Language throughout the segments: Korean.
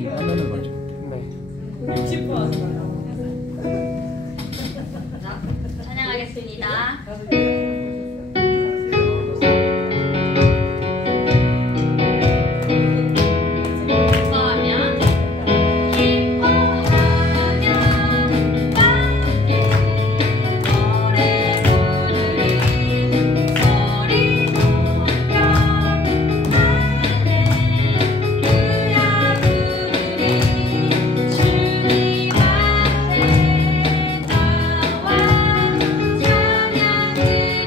이거 하나는 맞죠? 네. 60분 하는 거예요. 자, 찬양하겠습니다. 주님 앞에 나와 찬양을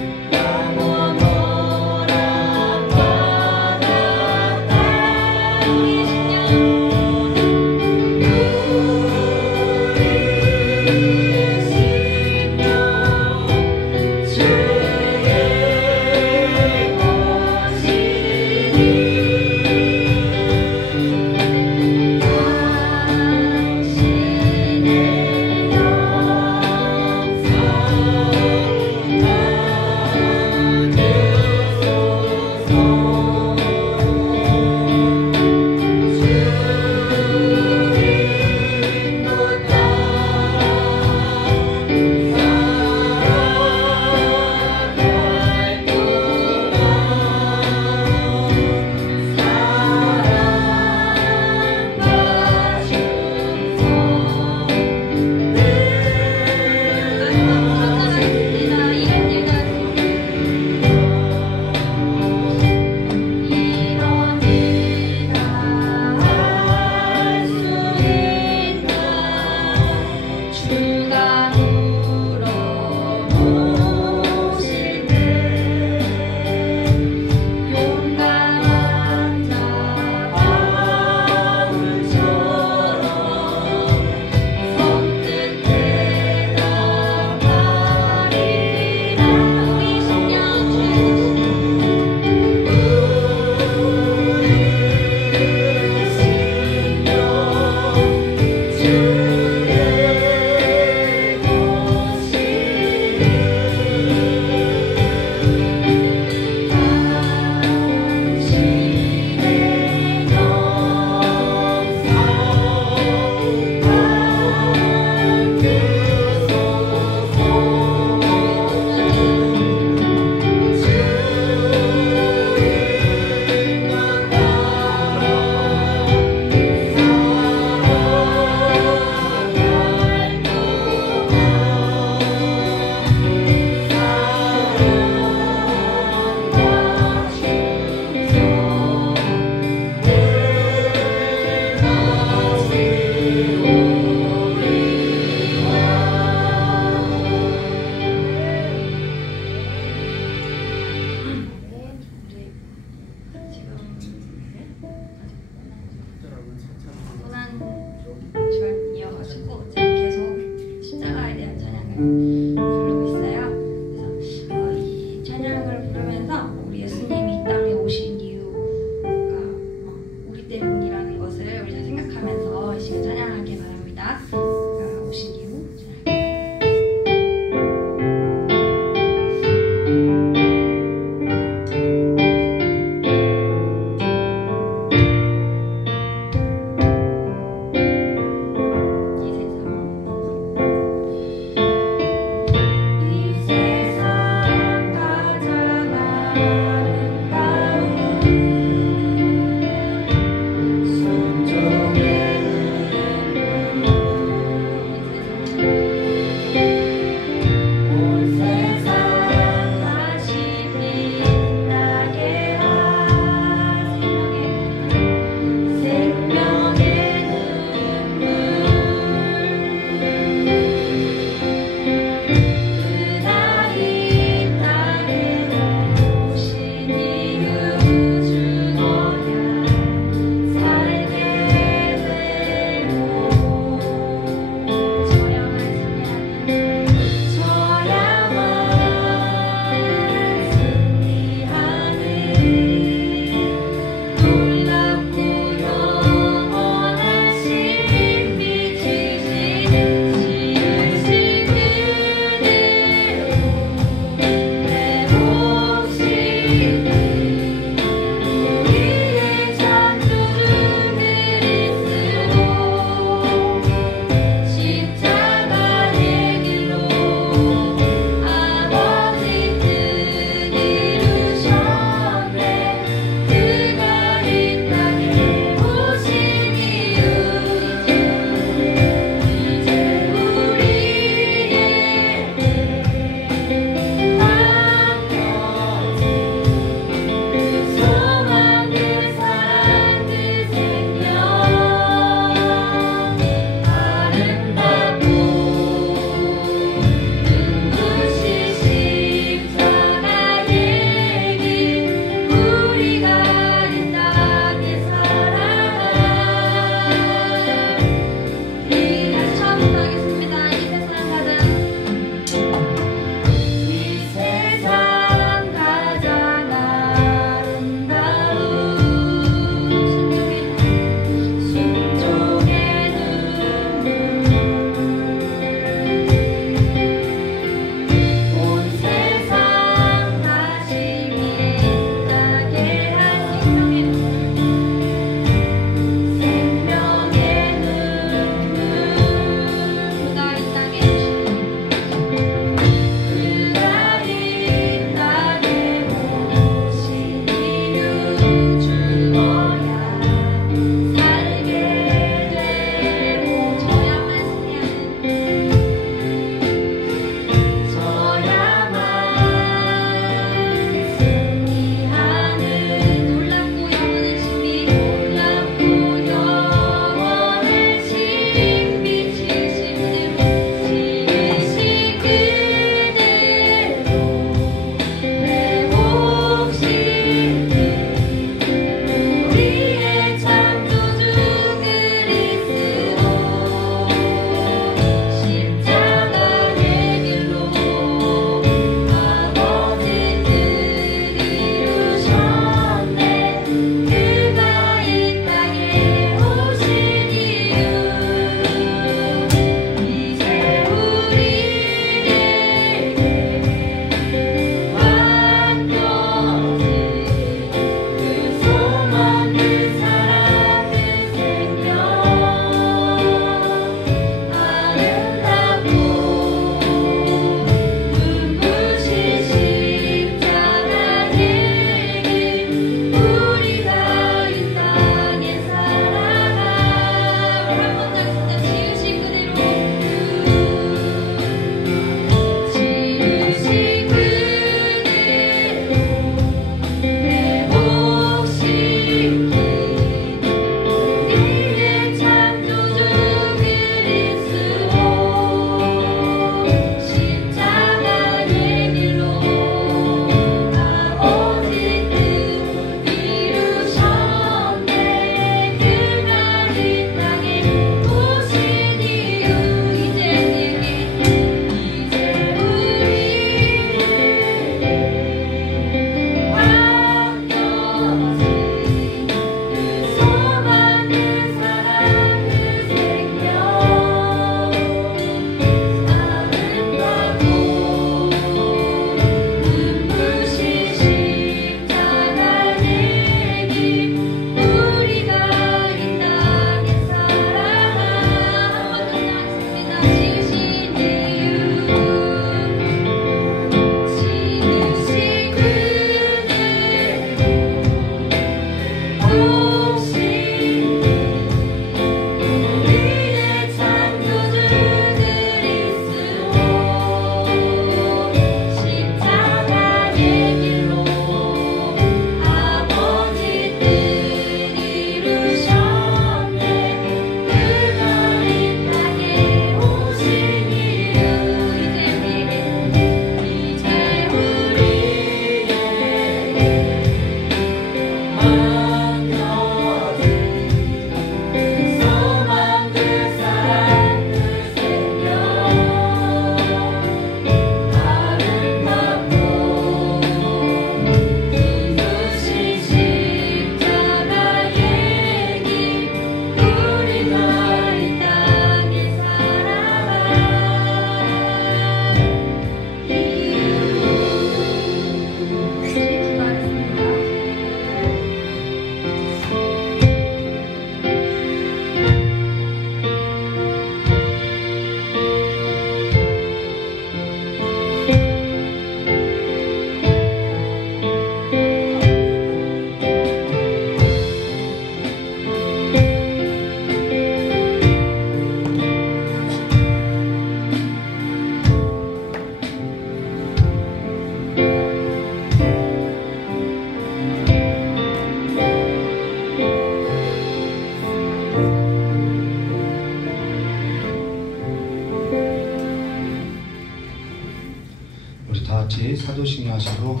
같이 사도신 하시고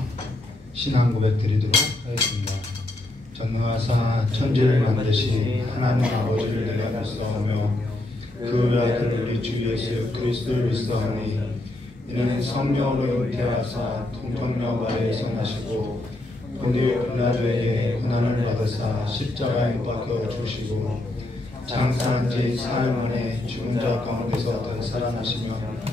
신앙 고백 드리도록 하겠습니다. 전능하사 천지를 만드신 하나님 아버지를 내가 믿사오며 그 아들 우리 주 예수 그리스도를 믿사오니 이는 성령으로 잉태하사 통통령 아래에서 나시고 본디오 빌라도에게 고난을 받으사 십자가에 못 박혀 죽으시고 장사한 지 사흘 만에 죽은 자 가운데서 살아나시며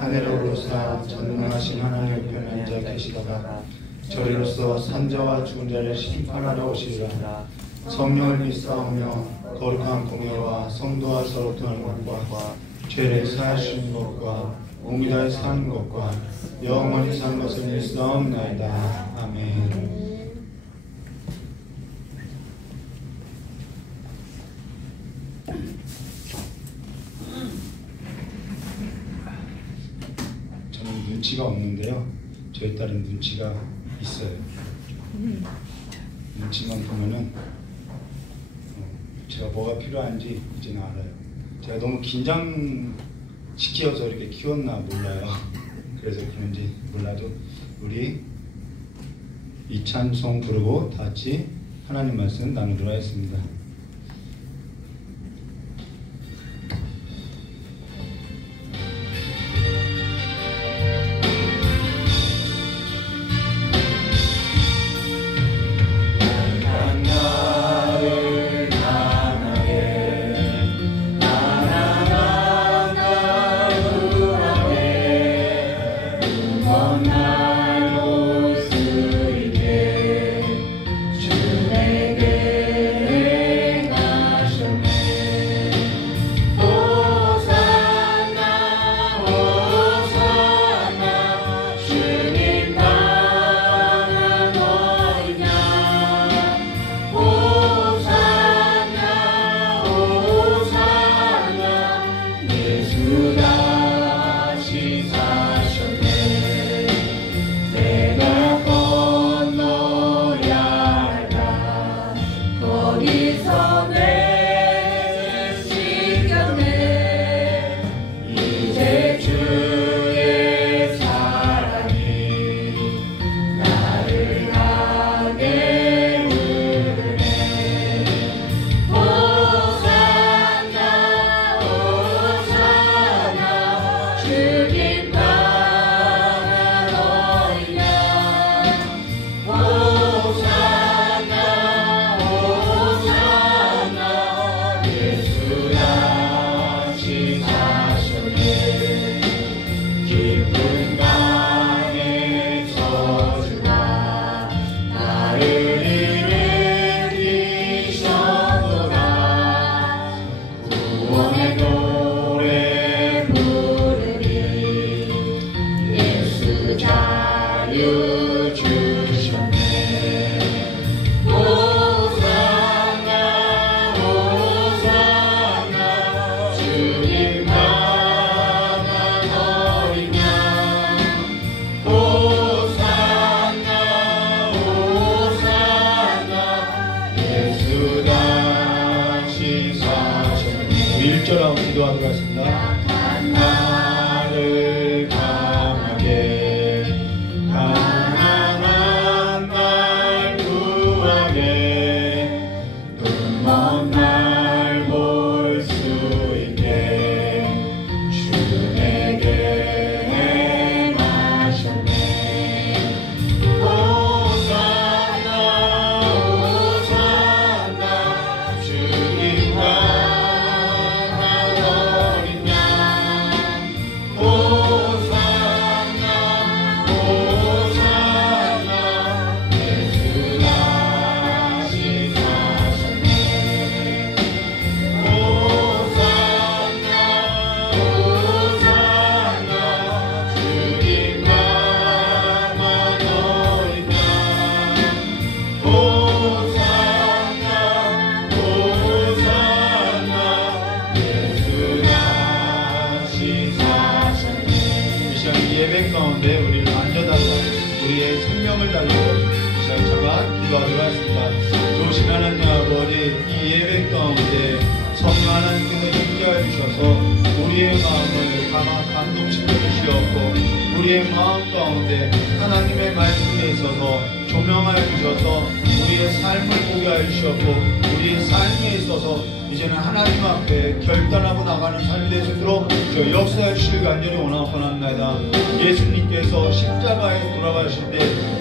하늘에 오르사 전능하신 하나님 옆에 앉아 계시다가 저리로서 산자와 죽은 자를 심판하러 오시리라. 성령을 믿사오며 거룩한 공예와 성도와 서로 통하는 것과 죄를 사하시는 것과 몸이다에 사는 것과 영원히 사는 것을 믿사옵나이다. 아멘. 저는 눈치가 없는데요. 저희 딸은 눈치가 있어요. 눈치만 보면은 제가 뭐가 필요한지 이제는 알아요. 제가 너무 긴장시켜서 이렇게 키웠나 몰라요. 그래서 그런지 몰라도 우리 이 찬송 부르고 다 같이 하나님 말씀 나누도록 하겠습니다. 기도하도록 하겠습니다. 나를 강하게 가난한 날 구하게 눈먼 날 볼 수 있게 주 내게 행하셨네. 호산나 호산나 주님과 예배 가운데 우리를 앉아달라 우리의 생명을 달라고 시작차가 기도하도록 하겠습니다. 좋으신 하나님 아버지 이 예배 가운데 성령 하나님께서 함께하여 주셔서 우리의 마음을 감동시켜 주시옵고 우리의 마음 가운데 하나님의 말씀에 있어서 조명하여 주셔서 우리의 삶을 보게 하여 주셨고 우리의 삶에 있어서 이제는 하나님 앞에 결단하고 나가는 삶이 될 수 있도록 저 역사해 주실 간절히 원하옵나이다. 예수님께서 십자가에 돌아가실 때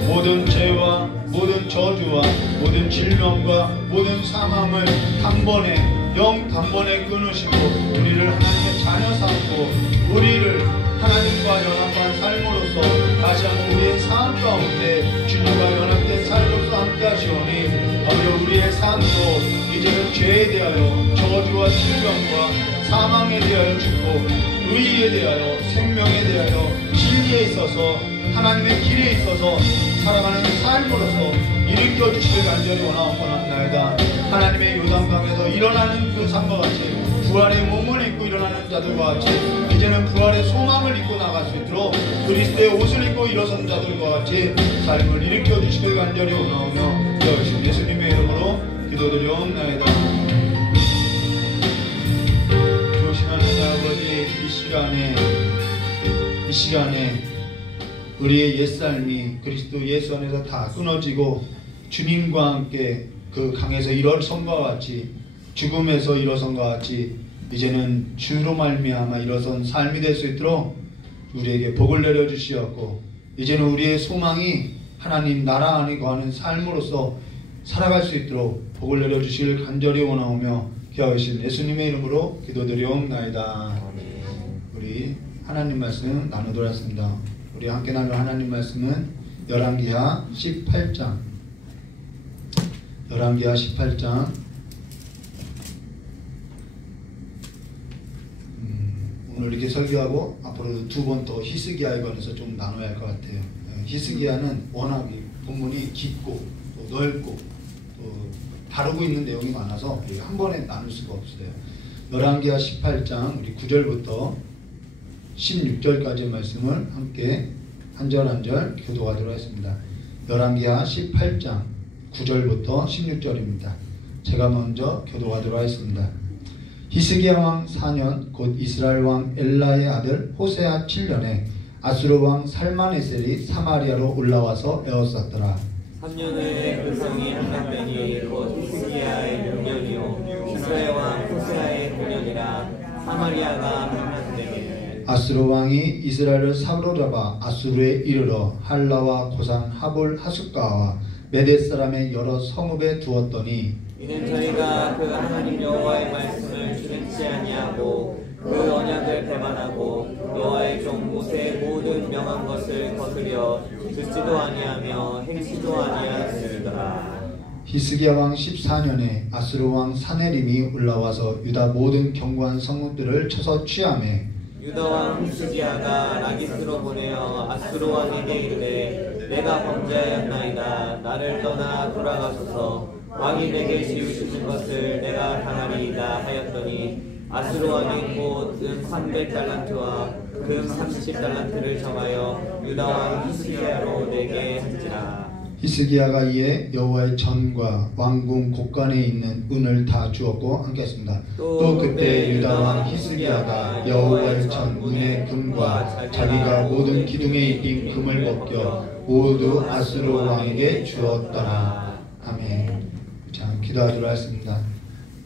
모든 죄와 모든 저주와 모든 질병과 모든 사망을 단번에 끊으시고 우리를 하나님의 자녀 삼고 우리를 하나님과 연합한 삶으로서 다시 한번 우리의 삶 가운데 주님과 연합된 삶으로서 함께 하시오니 아버지 우리의 삶도 이제는 죄에 대하여 저주와 질병과 사망에 대하여 죽고 의에 대하여 생명에 대하여 진리에 있어서 하나님의 길에 있어서 살아가는 삶으로서 일으켜 주시길 간절히 원하옵나이다. 하나님의 요단강에서 일어나는 그 삶과 같이 부활의 몸을 입고 일어나는 자들과 같이 이제는 부활의 소망을 입고 나갈 수 있도록 그리스도의 옷을 입고 일어선 자들과 같이 삶을 일으켜 주시길 간절히 원하오며 여기신 예수님의 이름으로 기도드리옵나이다. 좋으신 하나님 아버지 이 시간에 우리의 옛삶이 그리스도 예수 안에서 다 끊어지고 주님과 함께 그 강에서 일어선과 같이 죽음에서 일어선과 같이 이제는 주로 말미암아 일어선 삶이 될 수 있도록 우리에게 복을 내려주시었고 이제는 우리의 소망이 하나님 나라 안에 거하는 삶으로서 살아갈 수 있도록 복을 내려주시길 간절히 원하오며 기하신 예수님의 이름으로 기도드리옵나이다. 우리 하나님 말씀 나누도록 하겠습니다. 우리 함께 나눌 하나님 말씀은 열왕기하 18장 오늘 이렇게 설교하고 앞으로도 두 번 더 히스기야에 관해서 좀 나눠야 할 것 같아요. 히스기야는 워낙 본문이 깊고 또 넓고 또 다루고 있는 내용이 많아서 한 번에 나눌 수가 없어요. 열왕기하 18장 우리 9절부터 16절까지의 말씀을 함께 한 절 한 절 교도하도록 하겠습니다. 열왕기하 18장 9절부터 16절입니다. 제가 먼저 교도하도록 하겠습니다. 히스기야 왕 4년 곧 이스라엘 왕 엘라의 아들 호세아 7년에 아수르 왕 살마네셀이 사마리아로 올라와서 에워쌌더라. 3년에 그 성이 함락되니 곧 히스기야의 6년이요 이스라엘 왕 호세아의 9년이라 사마리아가 함락되니 아수르 왕이 이스라엘을 사로잡아 아수르에 이르러 할라와 고산 하볼 하숫가와 메대 사람의 여러 성읍에 두었더니 이는 저희가 그 하나님 여호와의 말씀을 준행치 아니하고 그 언약을 배반하고 여호와의 종 모세의 모든 명한 것을 거스려 듣지도 아니하며 행치도 아니하였으리더라. 히스기야 왕 14년에 아수르 왕 사네림이 올라와서 유다 모든 견고한 성읍들을 쳐서 취하매 유다 왕 히스기야가 라기스로 보내어 아수르 왕에게 이르되 내가 범죄하였나이다. 나를 떠나 돌아가소서. 왕이 내게 지우시는 것을 내가 당하리이다 하였더니 아수르 왕이 곧 은 300달란트와 금 30달란트를 정하여 유다 왕 히스기야로 내게 한지라. 히스기야가 이에 여호와의 전과 왕궁 곳간에 있는 은을 다 주었고 함께 했습니다. 또 그때 유다 왕 히스기야가 여호와의 전 은의 금과 자기가 모든 기둥에 입힌 금을 벗겨 모두 아수르 왕에게 주었더라. 아멘. 자, 기도하도록 하겠습니다.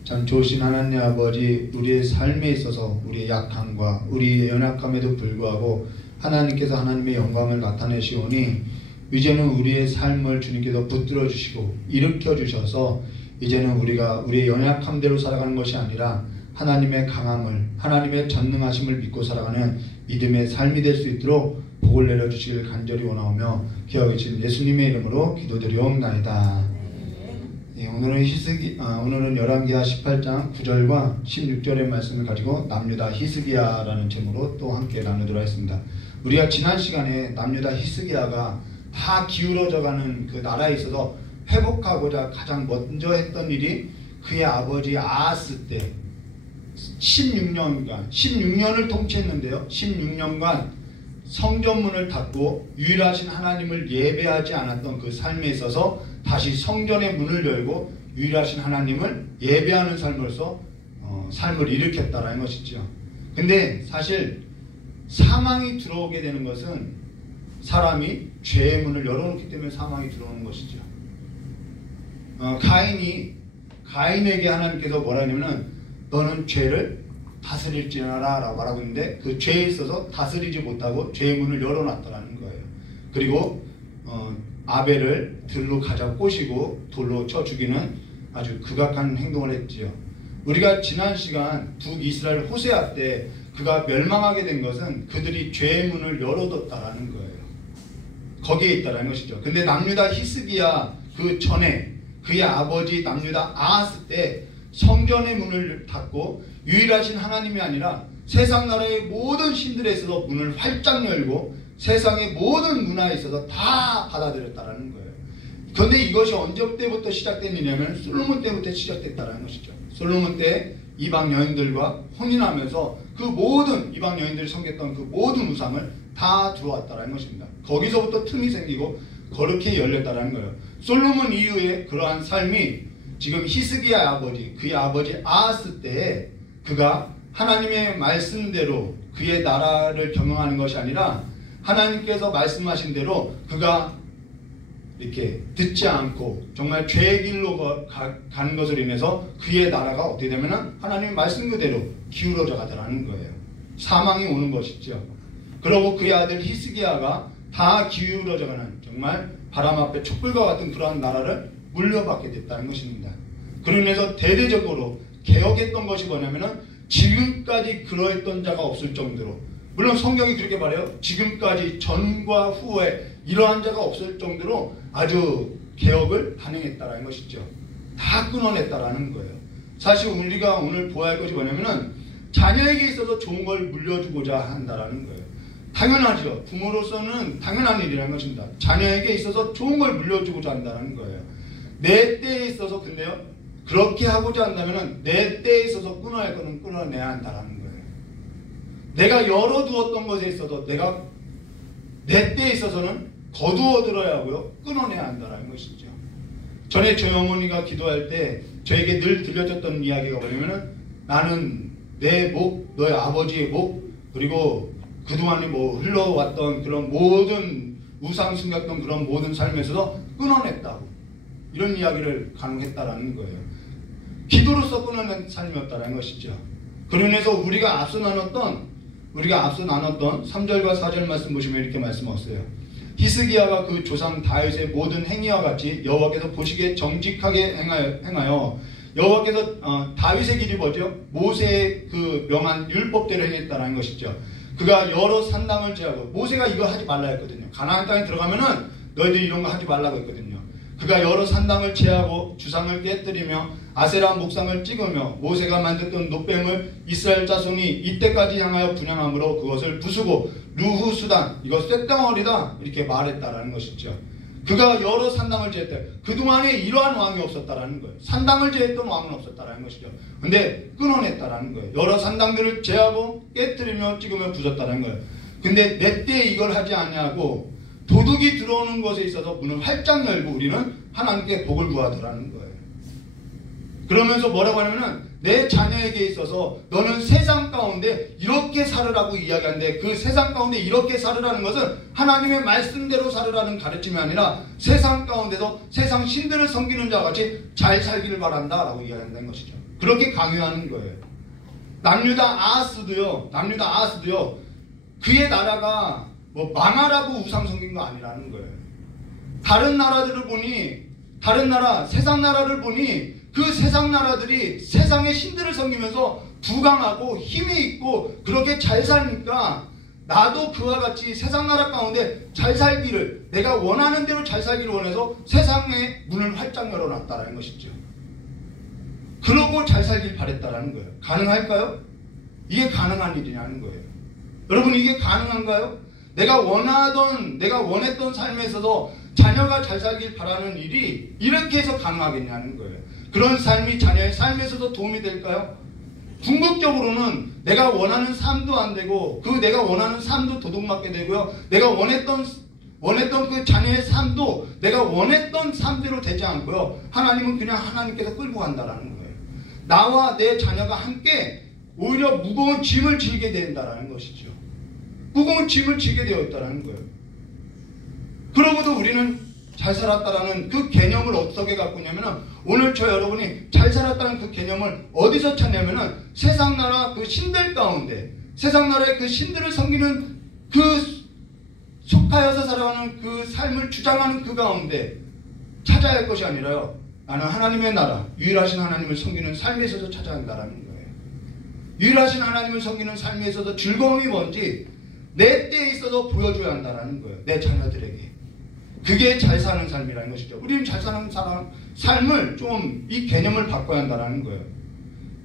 참 좋으신 하나님 아버지, 우리의 삶에 있어서 우리의 약함과 우리의 연약함에도 불구하고 하나님께서 하나님의 영광을 나타내시오니 이제는 우리의 삶을 주님께서 붙들어 주시고 일으켜 주셔서 이제는 우리가 우리의 연약함대로 살아가는 것이 아니라 하나님의 강함을, 하나님의 전능하심을 믿고 살아가는 믿음의 삶이 될 수 있도록 복을 내려주시길 간절히 원하오며 기억하신 예수님의 이름으로 기도드리옵나이다. 오늘은 열왕기하 18장 9절과 16절의 말씀을 가지고 남유다 히스기야라는 제목으로 또 함께 나누도록 하겠습니다. 우리가 지난 시간에 남유다 히스기야가 다 기울어져가는 그 나라에 있어서 회복하고자 가장 먼저 했던 일이 그의 아버지 아하스 때 16년을 통치했는데요. 16년간 성전문을 닫고 유일하신 하나님을 예배하지 않았던 그 삶에 있어서 다시 성전의 문을 열고 유일하신 하나님을 예배하는 삶으로서 삶을 일으켰다라는 것이죠. 근데 사실 사망이 들어오게 되는 것은 사람이 죄의 문을 열어놓기 때문에 사망이 들어오는 것이죠. 가인에게 하나님께서 뭐라 하냐면은 너는 죄를 다스릴지어라 라고 말하고 있는데 그 죄에 있어서 다스리지 못하고 죄의 문을 열어놨다는 거예요. 그리고 아벨을 들로 가져 꼬시고 돌로 쳐 죽이는 아주 극악한 행동을 했지요. 우리가 지난 시간 북이스라엘 호세아 때 그가 멸망하게 된 것은 그들이 죄의 문을 열어뒀다라는 거예요. 거기에 있다라는 것이죠. 근데 남유다 히스기야 그 전에 그의 아버지 남유다 아하스 때 성전의 문을 닫고 유일하신 하나님이 아니라 세상 나라의 모든 신들에 있어서 문을 활짝 열고 세상의 모든 문화에 있어서 다 받아들였다라는 거예요. 그런데 이것이 언제부터 시작됐느냐면 솔로몬 때부터 시작됐다라는 것이죠. 솔로몬 때 이방 여인들과 혼인하면서 그 모든 이방 여인들이 섬겼던 그 모든 우상을 다 들어왔다라는 것입니다. 거기서부터 틈이 생기고 그렇게 열렸다라는 거예요. 솔로몬 이후에 그러한 삶이 지금 히스기야의 아버지, 그의 아버지 아하스 때에 그가 하나님의 말씀대로 그의 나라를 경영하는 것이 아니라 하나님께서 말씀하신 대로 그가 이렇게 듣지 않고 정말 죄의 길로 가는 것으로 인해서 그의 나라가 어떻게 되면은 하나님의 말씀 그대로 기울어져 가더라는 거예요. 사망이 오는 것이죠. 그러고 그의 아들 히스기야가 다 기울어져 가는 정말 바람 앞에 촛불과 같은 그러한 나라를 물려받게 됐다는 것입니다. 그로 인해서 대대적으로 개혁했던 것이 뭐냐면은 지금까지 그러했던 자가 없을 정도로, 물론 성경이 그렇게 말해요. 지금까지 전과 후에 이러한 자가 없을 정도로 아주 개혁을 단행했다라는 것이죠. 다 끊어냈다라는 거예요. 사실 우리가 오늘 보아야 할 것이 뭐냐면은 자녀에게 있어서 좋은 걸 물려주고자 한다라는 거예요. 당연하죠. 부모로서는 당연한 일이라는 것입니다. 자녀에게 있어서 좋은 걸 물려주고자 한다는 거예요. 내 때에 있어서 근데요, 그렇게 하고자 한다면 내 때에 있어서 끊어야 할 것은 끊어내야 한다는 거예요. 내가 열어두었던 것에 있어서 내가 내 때에 있어서는 거두어 들어야 하고요, 끊어내야 한다는 것이죠. 전에 저희 어머니가 기도할 때 저에게 늘 들려줬던 이야기가 뭐냐면은 나는 내 목, 너의 아버지의 목, 그리고 그동안에 흘러왔던 그런 모든 우상 숨겼던 그런 모든 삶에서도 끊어냈다고, 이런 이야기를 가능했다라는 거예요. 기도로서 끊어낸 삶이었다라는 것이죠. 그로 인해서 우리가 앞서 나눴던 3절과 4절 말씀 보시면 이렇게 말씀하셨어요. 히스기야가 그 조상 다윗의 모든 행위와 같이 여호와께서 보시기에 정직하게 행하여 여호와께서 다윗의 길이 뭐죠? 모세의 그 명한 율법대로 행했다라는 것이죠. 그가 여러 산당을 제하고, 모세가 이거 하지 말라 했거든요. 가나안 땅에 들어가면은 너희들이 이런 거 하지 말라고 했거든요. 그가 여러 산당을 제하고 주상을 깨뜨리며 아세라 목상을 찍으며 모세가 만들던 놋뱀을 이스라엘 자손이 이때까지 향하여 분양함으로 그것을 부수고 루후수단, 이거 쇳덩어리다 이렇게 말했다라는 것이죠. 그가 여러 산당을 제했다. 그동안에 이러한 왕이 없었다라는 거예요. 산당을 제했던 왕은 없었다라는 것이죠. 근데 끊어냈다라는 거예요. 여러 산당들을 제하고 깨뜨리며 찍으며 부쉈다라는 거예요. 근데 내 때에 이걸 하지 않냐고 도둑이 들어오는 것에 있어서 문을 활짝 열고 우리는 하나님께 복을 구하더라는 거예요. 그러면서 뭐라고 하냐면은 내 자녀에게 있어서 너는 세상 가운데 이렇게 살으라고 이야기하는데, 그 세상 가운데 이렇게 살으라는 것은 하나님의 말씀대로 살으라는 가르침이 아니라 세상 가운데서 세상 신들을 섬기는 자와 같이 잘 살기를 바란다 라고 이야기한다는 것이죠. 그렇게 강요하는 거예요. 남유다 아하스도요 그의 나라가 망하라고 우상 섬긴 거 아니라는 거예요. 다른 나라들을 보니, 세상 나라를 보니 그 세상 나라들이 세상의 신들을 섬기면서 부강하고 힘이 있고 그렇게 잘 사니까 나도 그와 같이 세상 나라 가운데 잘 살기를, 내가 원하는 대로 잘 살기를 원해서 세상의 문을 활짝 열어놨다라는 것이죠. 그러고 잘 살길 바랬다라는 거예요. 가능할까요? 이게 가능한 일이냐는 거예요. 여러분, 이게 가능한가요? 내가 원했던 삶에 있어서 자녀가 잘 살길 바라는 일이 이렇게 해서 가능하겠냐는 거예요. 그런 삶이 자녀의 삶에서도 도움이 될까요? 궁극적으로는 내가 원하는 삶도 안 되고, 그 내가 원하는 삶도 도둑맞게 되고요. 내가 원했던 그 자녀의 삶도 내가 원했던 삶대로 되지 않고요. 하나님은 그냥 하나님께서 끌고 간다라는 거예요. 나와 내 자녀가 함께 오히려 무거운 짐을 지게 된다라는 것이죠. 무거운 짐을 지게 되어 있다는 거예요. 그러고도 우리는 잘 살았다라는 그 개념을 어떻게 갖고 있냐면은 오늘 저 여러분이 잘 살았다는 그 개념을 어디서 찾냐면은 세상 나라 그 신들 가운데, 세상 나라의 그 신들을 섬기는 그 속하여서 살아가는 그 삶을 주장하는 그 가운데 찾아야 할 것이 아니라요, 나는 하나님의 나라, 유일하신 하나님을 섬기는 삶에 있어서 찾아야 한다라는 거예요. 유일하신 하나님을 섬기는 삶에 있어서 즐거움이 뭔지 내 때에 있어서 보여줘야 한다는 거예요. 내 자녀들에게. 그게 잘 사는 삶이라는 것이죠. 우리는 잘 사는 삶을 좀 이 개념을 바꿔야 한다는 거예요.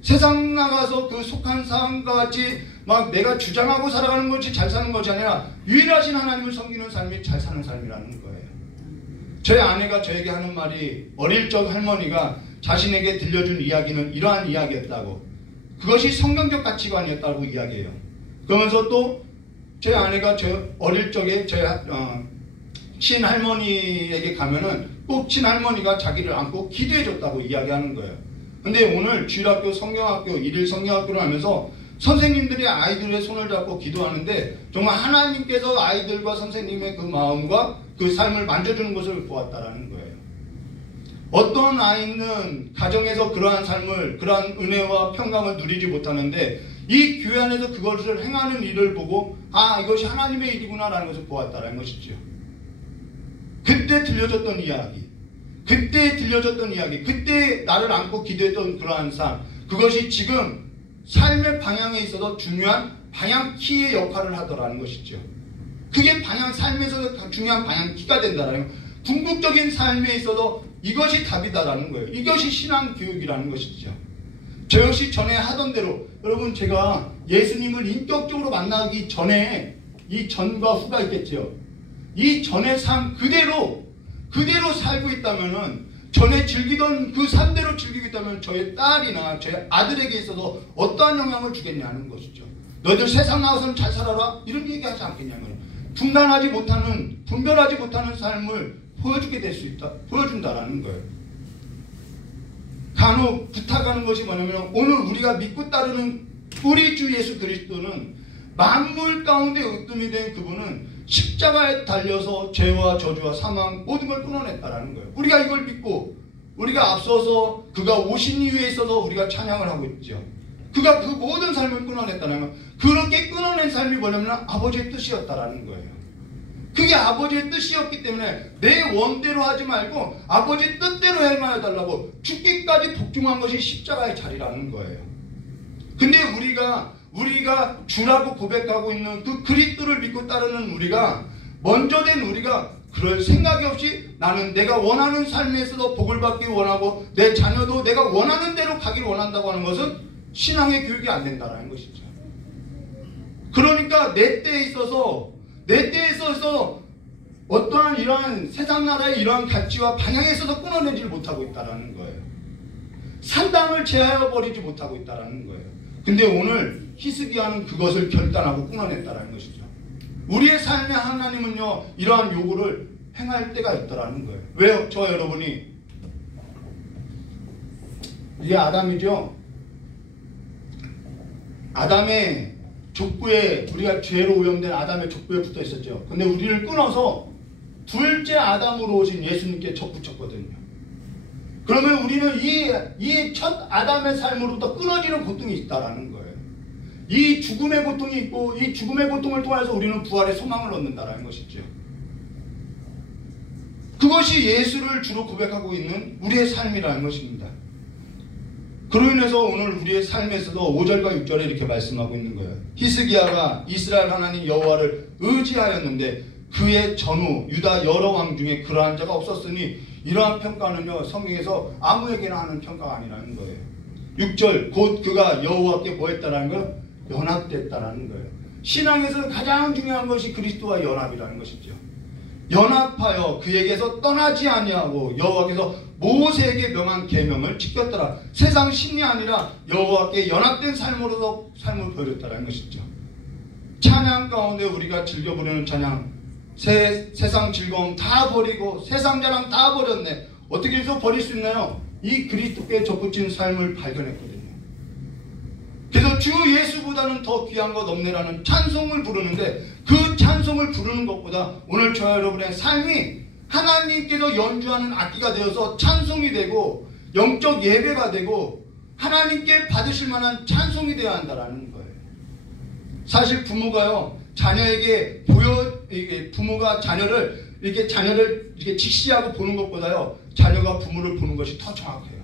세상 나가서 그 속한 삶과 같이 막 내가 주장하고 살아가는 것이 잘 사는 것이 아니라 유일하신 하나님을 섬기는 삶이 잘 사는 삶이라는 거예요. 저희 아내가 저에게 하는 말이, 어릴 적 할머니가 자신에게 들려준 이야기는 이러한 이야기였다고, 그것이 성경적 가치관이었다고 이야기해요. 그러면서 또 저희 아내가 저 어릴 적에 저희 친할머니에게 가면은 꼭 친할머니가 자기를 안고 기도해 줬다고 이야기하는 거예요. 근데 오늘 주일학교 성경학교, 일일 성경학교를 하면서 선생님들이 아이들의 손을 잡고 기도하는데 정말 하나님께서 아이들과 선생님의 그 마음과 그 삶을 만져주는 것을 보았다라는 거예요. 어떤 아이는 가정에서 그러한 삶을, 그러한 은혜와 평강을 누리지 못하는데 이 교회 안에서 그것을 행하는 일을 보고 아, 이것이 하나님의 일이구나라는 것을 보았다라는 것이죠. 그때 들려줬던 이야기, 그때 나를 안고 기도했던 그러한 삶, 그것이 지금 삶의 방향에 있어서 중요한 방향키의 역할을 하더라는 것이죠. 그게 삶에서 중요한 방향키가 된다라는 거예요. 궁극적인 삶에 있어서 이것이 답이다라는 거예요. 이것이 신앙 교육이라는 것이죠. 저 역시 전에 하던 대로, 여러분 제가 예수님을 인격적으로 만나기 전에 이 전과 후가 있겠죠. 이 전의 삶 그대로 살고 있다면은, 전에 즐기던 그 삶대로 즐기고 있다면 저의 딸이나 저의 아들에게 있어서 어떠한 영향을 주겠냐는 것이죠. 너희들 세상 나와서는 잘 살아라, 이런 얘기하지 않겠냐면, 분별하지 못하는 삶을 보여주게 될 수 있다, 보여준다라는 거예요. 간혹 부탁하는 것이 뭐냐면, 오늘 우리가 믿고 따르는 우리 주 예수 그리스도는 만물 가운데 으뜸이 된 그분은 십자가에 달려서 죄와 저주와 사망 모든 걸 끊어냈다라는 거예요. 우리가 이걸 믿고 우리가 앞서서 그가 오신 이유에 있어서 우리가 찬양을 하고 있죠. 그가 그 모든 삶을 끊어냈다는 거예요. 그렇게 끊어낸 삶이 뭐냐면 아버지의 뜻이었다라는 거예요. 그게 아버지의 뜻이었기 때문에 내 원대로 하지 말고 아버지의 뜻대로 행하여 달라고 죽기까지 복종한 것이 십자가의 자리라는 거예요. 근데 우리가 주라고 고백하고 있는 그 그리스도를 믿고 따르는 우리가, 먼저 된 우리가 그럴 생각이 없이 나는 내가 원하는 삶에서도 복을 받기 원하고 내 자녀도 내가 원하는 대로 가기를 원한다고 하는 것은 신앙의 교육이 안 된다는 것이죠. 그러니까 내 때에 있어서 어떠한 이러한 세상 나라의 이러한 가치와 방향에 있어서 끊어내지 못하고 있다는 거예요. 산당을 제하여 버리지 못하고 있다는 거예요. 근데 오늘 히스기야는 그것을 결단하고 끊어냈다는 것이죠. 우리의 삶의 하나님은요, 이러한 요구를 행할 때가 있더라는 거예요. 왜요? 저 여러분이, 이게 아담이죠. 아담의 족부에, 우리가 죄로 오염된 아담의 족부에 붙어 있었죠. 근데 우리를 끊어서 둘째 아담으로 오신 예수님께 접붙였거든요. 그러면 우리는 이 첫 아담의 삶으로부터 끊어지는 고통이 있다라는 거예요. 이 죽음의 고통이 있고, 이 죽음의 고통을 통해서 우리는 부활의 소망을 얻는다라는 것이죠. 그것이 예수를 주로 고백하고 있는 우리의 삶이라는 것입니다. 그로 인해서 오늘 우리의 삶에서도 5절과 6절에 이렇게 말씀하고 있는 거예요. 히스기야가 이스라엘 하나님 여호와를 의지하였는데 그의 전후 유다 여러 왕 중에 그러한 자가 없었으니, 이러한 평가는요, 성경에서 아무에게나 하는 평가가 아니라는 거예요. 6절, 곧 그가 여호와께 뭐 했다라는 거예요? 연합됐다라는 거예요. 신앙에서 가장 중요한 것이 그리스도와 연합이라는 것이죠. 연합하여 그에게서 떠나지 아니하고 여호와께서 모세에게 명한 계명을 지켰더라. 세상 신이 아니라 여호와께 연합된 삶으로서 삶을 보여줬다라는 것이죠. 찬양 가운데 우리가 즐겨 부르는 찬양, 세상 즐거움 다 버리고 세상 자랑 다 버렸네. 어떻게 해서 버릴 수 있나요? 이 그리스도께 접붙인 삶을 발견했거든요. 그래서 주 예수보다는 더 귀한 것 없네라는 찬송을 부르는데, 그 찬송을 부르는 것보다 오늘 저와 여러분의 삶이 하나님께서 연주하는 악기가 되어서 찬송이 되고 영적 예배가 되고 하나님께 받으실 만한 찬송이 되어야 한다는 거예요. 사실 부모가요, 자녀에게 부모가 자녀를 이렇게 직시하고 보는 것보다요, 자녀가 부모를 보는 것이 더 정확해요.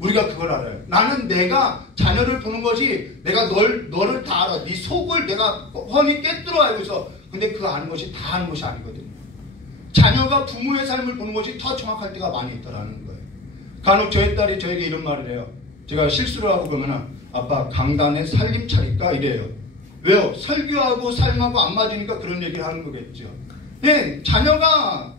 우리가 그걸 알아요. 나는 내가 자녀를 보는 것이, 내가 너를 다 알아. 네 속을 내가 훤히 꿰뚫어 알고 있어. 근데 그 아는 것이 다 아는 것이 아니거든요. 자녀가 부모의 삶을 보는 것이 더 정확할 때가 많이 있다라는 거예요. 간혹 저희 딸이 저에게 이런 말을 해요. 제가 실수를 하고 그러면, 아빠 강단에 살림 차릴까? 이래요. 왜요? 설교하고 삶하고 안 맞으니까 그런 얘기를 하는 거겠죠. 네, 자녀가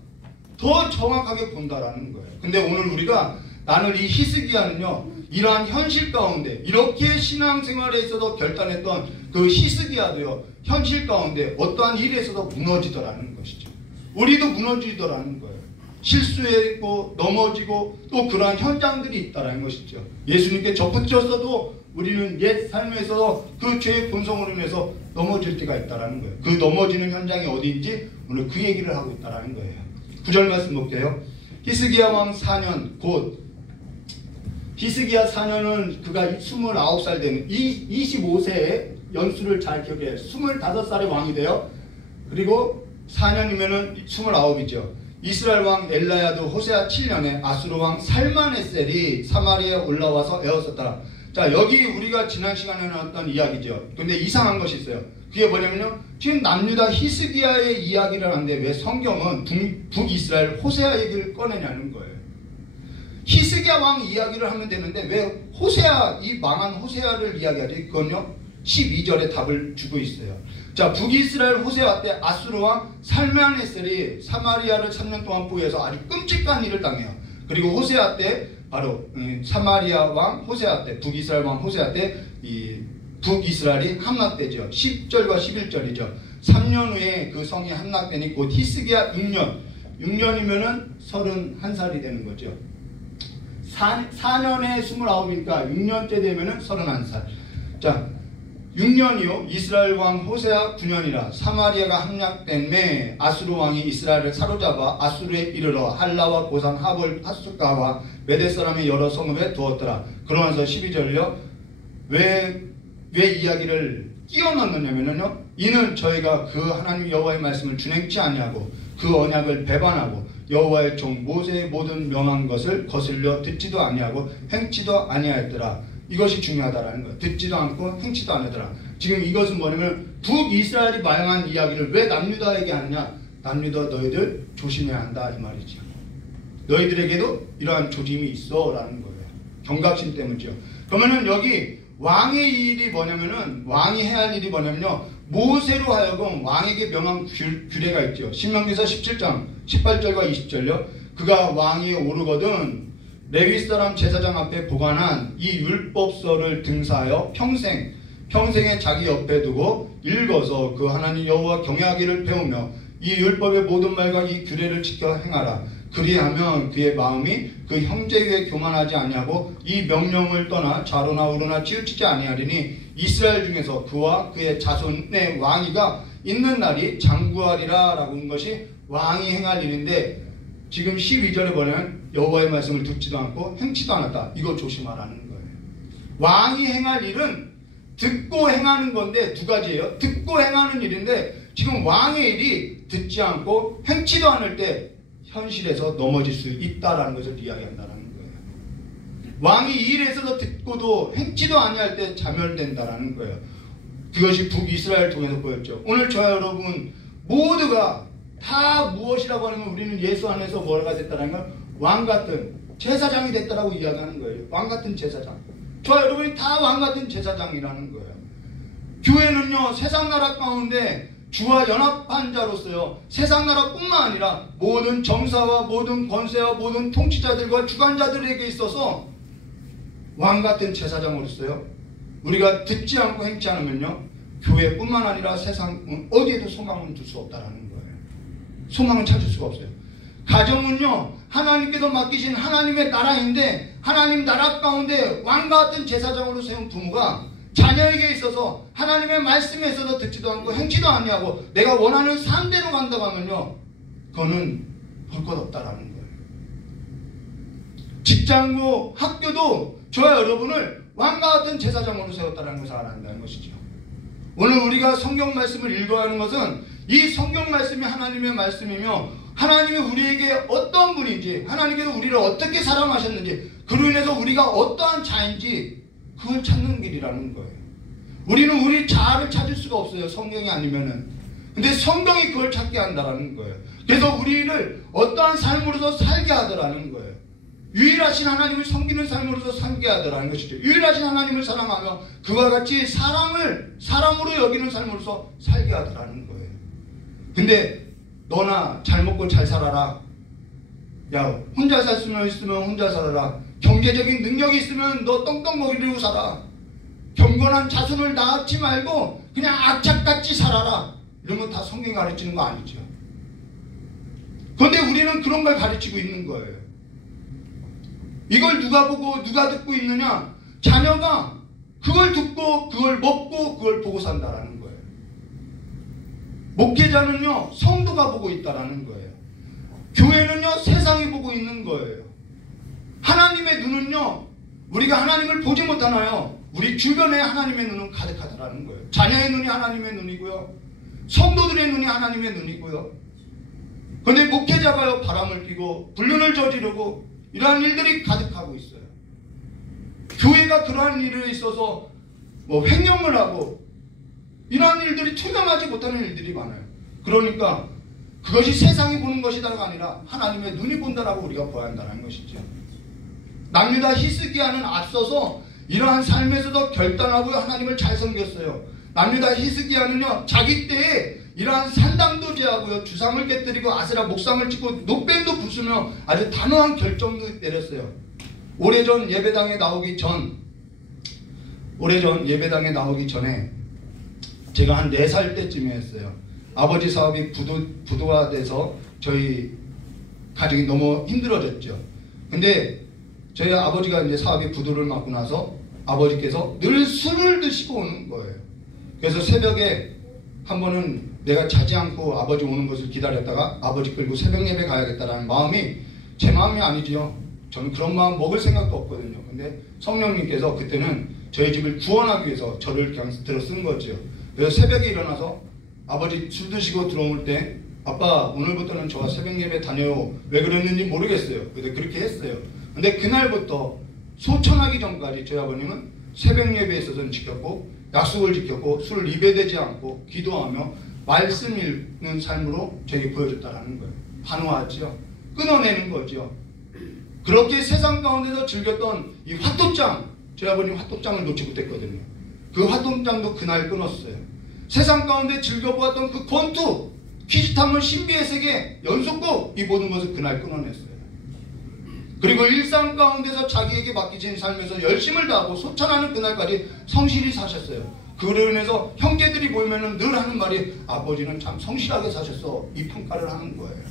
더 정확하게 본다라는 거예요. 근데 오늘 우리가, 나는 이 히스기야는요, 이러한 현실 가운데, 이렇게 신앙생활에 있어서 결단했던 그 히스기야도요, 현실 가운데 어떠한 일에 있어서 무너지더라는 것이죠. 우리도 무너지더라는 거예요. 실수했고 넘어지고 또 그러한 현장들이 있다라는 것이죠. 예수님께 접붙였어도 우리는 옛 삶에서 그 죄의 본성으로 인해서 넘어질 때가 있다라는 거예요. 그 넘어지는 현장이 어디인지 오늘 그 얘기를 하고 있다라는 거예요. 9절 말씀 볼게요. 히스기야 왕 4년 곧, 히스기야 4년은 그가 29살 되는 25세의 연수를 잘 기억해요. 25살의 왕이 돼요. 그리고 4년이면은 29이죠. 이스라엘 왕 엘라야도 호세아 7년에 아수르 왕 살마네셀이 사마리아에 올라와서 에워쌌더라. 자, 여기 우리가 지난 시간에 나왔던 이야기죠. 근데 이상한 것이 있어요. 그게 뭐냐면요, 지금 남유다 히스기야의 이야기를 하는데 왜 성경은 북이스라엘 호세아 얘기를 꺼내냐는 거예요. 히스기야 왕 이야기를 하면 되는데 왜 호세아, 이 망한 호세아를 이야기하지? 그건요, 12절에 답을 주고 있어요. 자, 북이스라엘 호세아 때 아수르 왕 살마네셀이 사마리아를 3년 동안 포위해서 아주 끔찍한 일을 당해요. 그리고 호세아 때, 바로 사마리아 왕 호세아 때, 북이스라엘 왕 호세아 때 이 북이스라엘이 함락되죠. 10절과 11절이죠. 3년 후에 그 성이 함락되니 곧 히스기야 6년이면은 31살이 되는 거죠. 4년에 29이니까 6년째 되면은 31살. 자, 6년이요. 이스라엘 왕 호세아 9년이라 사마리아가 함락됨에 아수르 왕이 이스라엘을 사로잡아 아수르에 이르러 할라와 고산 하볼 하숫가와 메대 사람의 여러 성읍에 두었더라. 그러면서 12절요. 왜 이야기를 끼워 넣느냐면요, 이는 저희가 그 하나님 여호와의 말씀을 준행치 아니하고 그 언약을 배반하고 여호와의 종 모세의 모든 명한 것을 거슬려 듣지도 아니하고 행치도 아니하였더라. 이것이 중요하다라는 거예요. 듣지도 않고 행치도 아니하더라. 지금 이것은 뭐냐면 북이스라엘이 말한 이야기를 왜 남유다에게 하느냐? 남유다 너희들 조심해야 한다 이 말이죠. 너희들에게도 이러한 조짐이 있어 라는 거예요. 경각심 때문이죠. 그러면은 여기 왕의 일이 뭐냐면은, 왕이 해야 할 일이 뭐냐면요, 모세로 하여금 왕에게 명한 규례가 있죠. 신명기서 17장 18절과 20절요. 그가 왕위에 오르거든 레위 사람 제사장 앞에 보관한 이 율법서를 등사하여 평생에 자기 옆에 두고 읽어서 그 하나님 여호와 경외하기를 배우며 이 율법의 모든 말과 이 규례를 지켜 행하라. 그리하면 그의 마음이 그 형제 위에 교만하지 아니하고 이 명령을 떠나 좌로나 우로나 치우치지 아니하리니 이스라엘 중에서 그와 그의 자손의 왕위가 있는 날이 장구하리라 라고 한 것이 왕이 행할 일인데, 지금 12절에 보면 여호와의 말씀을 듣지도 않고 행치도 않았다. 이거 조심하라는 거예요. 왕이 행할 일은 듣고 행하는 건데 두 가지예요. 듣고 행하는 일인데 지금 왕의 일이 듣지 않고 행치도 않을 때 현실에서 넘어질 수 있다라는 것을 이야기한다는 거예요. 왕이 이 일에서도 듣고도 행치도 아니할 때 자멸된다라는 거예요. 그것이 북이스라엘 통해서 보였죠. 오늘 저와 여러분 모두가 다 무엇이라고 하면 우리는 예수 안에서 뭐가 됐다는 건 왕같은 제사장이 됐다라고 이야기하는 거예요. 왕같은 제사장. 저와 여러분이 다 왕같은 제사장이라는 거예요. 교회는요, 세상 나라 가운데 주와 연합한 자로서요, 세상 나라뿐만 아니라 모든 정사와 모든 권세와 모든 통치자들과 주관자들에게 있어서 왕같은 제사장으로서요, 우리가 듣지 않고 행치 않으면요, 교회뿐만 아니라 세상 어디에도 소망을 둘 수 없다라는 거예요. 소망을 찾을 수가 없어요. 가정은요, 하나님께서 맡기신 하나님의 나라인데, 하나님 나라 가운데 왕과 같은 제사장으로 세운 부모가 자녀에게 있어서 하나님의 말씀에 있어서 듣지도 않고 행치도 아니하고 내가 원하는 삶대로 간다고 하면요, 그거는 볼 것 없다라는 거예요. 직장도 학교도 저와 여러분을 왕과 같은 제사장으로 세웠다는 것을 알아야 한다는 것이죠. 오늘 우리가 성경 말씀을 읽어야 하는 것은 이 성경 말씀이 하나님의 말씀이며 하나님이 우리에게 어떤 분인지, 하나님께서 우리를 어떻게 사랑하셨는지, 그로 인해서 우리가 어떠한 자인지 그걸 찾는 길이라는 거예요. 우리는 우리 자아를 찾을 수가 없어요, 성경이 아니면은. 근데 성경이 그걸 찾게 한다라는 거예요. 그래서 우리를 어떠한 삶으로서 살게 하더라는 거예요. 유일하신 하나님을 섬기는 삶으로서 살게 하더라는 것이죠. 유일하신 하나님을 사랑하며 그와 같이 사람으로 여기는 삶으로서 살게 하더라는 거예요. 근데 너나 잘 먹고 잘 살아라. 야, 혼자 살 수는 있으면 혼자 살아라. 경제적인 능력이 있으면 너 떵떵 먹이려고 살아. 경건한 자손을 낳지 말고 그냥 악착같이 살아라. 이런 거 다 성경이 가르치는 거 아니죠. 그런데 우리는 그런 걸 가르치고 있는 거예요. 이걸 누가 보고 누가 듣고 있느냐? 자녀가 그걸 듣고 그걸 먹고 그걸 보고 산다라는 거예요. 목회자는요, 성도가 보고 있다라는 거예요. 교회는요, 세상이 보고 있는 거예요. 하나님의 눈은요, 우리가 하나님을 보지 못하나요? 우리 주변에 하나님의 눈은 가득하다라는 거예요. 자녀의 눈이 하나님의 눈이고요, 성도들의 눈이 하나님의 눈이고요. 그런데 목회자가요, 바람을 피고 불륜을 저지르고 이러한 일들이 가득하고 있어요. 교회가 그러한 일에 있어서 횡령을 하고 이러한 일들이 투명하지 못하는 일들이 많아요. 그러니까 그것이 세상이 보는 것이다가 아니라 하나님의 눈이 본다라고 우리가 봐야 한다는 것이죠. 남유다 히스기야는 앞서서 이러한 삶에서도 결단하고 하나님을 잘 섬겼어요. 남유다 히스기야는요, 자기 때에 이러한 산당도 제하고요, 주상을 깨뜨리고 아세라 목상을 찍고 노뱀도 부수며 아주 단호한 결정도 내렸어요. 오래전 예배당에 나오기 전에 제가 한 4살 때쯤이었어요. 아버지 사업이 부도가 돼서 저희 가정이 너무 힘들어졌죠. 근데 저희 아버지가 이제 사업이 부도를 맞고 나서 아버지께서 늘 술을 드시고 오는 거예요. 그래서 새벽에 한 번은 내가 자지 않고 아버지 오는 것을 기다렸다가 아버지 끌고 새벽 예배 가야겠다라는 마음이 제 마음이 아니지요. 저는 그런 마음 먹을 생각도 없거든요. 근데 성령님께서 그때는 저희 집을 구원하기 위해서 저를 그냥 들어 쓴 거죠. 그래서 새벽에 일어나서 아버지 술 드시고 들어올 때, 아빠 오늘부터는 저와 새벽 예배 다녀요. 왜 그랬는지 모르겠어요. 근데 그렇게 했어요. 근데 그날부터 소천하기 전까지 저희 아버님은 새벽 예배에 있어서는 지켰고, 약속을 지켰고, 술을 입에 대지 않고 기도하며 말씀 읽는 삶으로 저에게 보여줬다라는 거예요. 반호하죠. 끊어내는 거죠. 그렇게 세상 가운데서 즐겼던 이 화독장, 저희 아버님 화독장을 놓지 못했거든요. 그 화독장도 그날 끊었어요. 세상 가운데 즐겨보았던 그 권투, 퀴즈탐문 신비의 세계, 연속곡, 이 모든 것을 그날 끊어냈어요. 그리고 일상 가운데서 자기에게 맡기신 삶에서 열심을 다하고 소천하는 그날까지 성실히 사셨어요. 그로 인해서 형제들이 보이면 늘 하는 말이, 아버지는 참 성실하게 사셨어, 이 평가를 하는 거예요.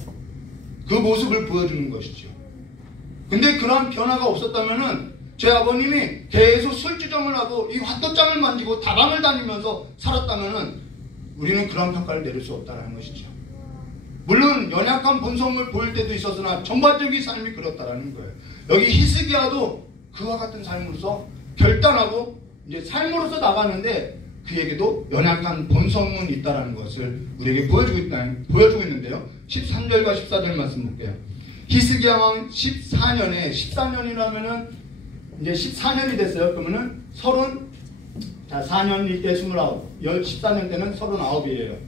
그 모습을 보여주는 것이죠. 근데 그러한 변화가 없었다면은 제 아버님이 계속 술주정을 하고 이 화도장을 만지고 다방을 다니면서 살았다면은 우리는 그런 평가를 내릴 수 없다는 것이죠. 물론 연약한 본성을 보일 때도 있었으나 전반적인 삶이 그렇다라는 거예요. 여기 히스기야도 그와 같은 삶으로서 결단하고 이제 삶으로서 나가는데 그에게도 연약한 본성은 있다라는 것을 우리에게 보여주고 있는데요. 13절과 14절 말씀 볼게요. 히스기야 왕 14년이라면은 이제 14년이 됐어요. 그러면은 4년일 때 29, 14년 때는 39이에요.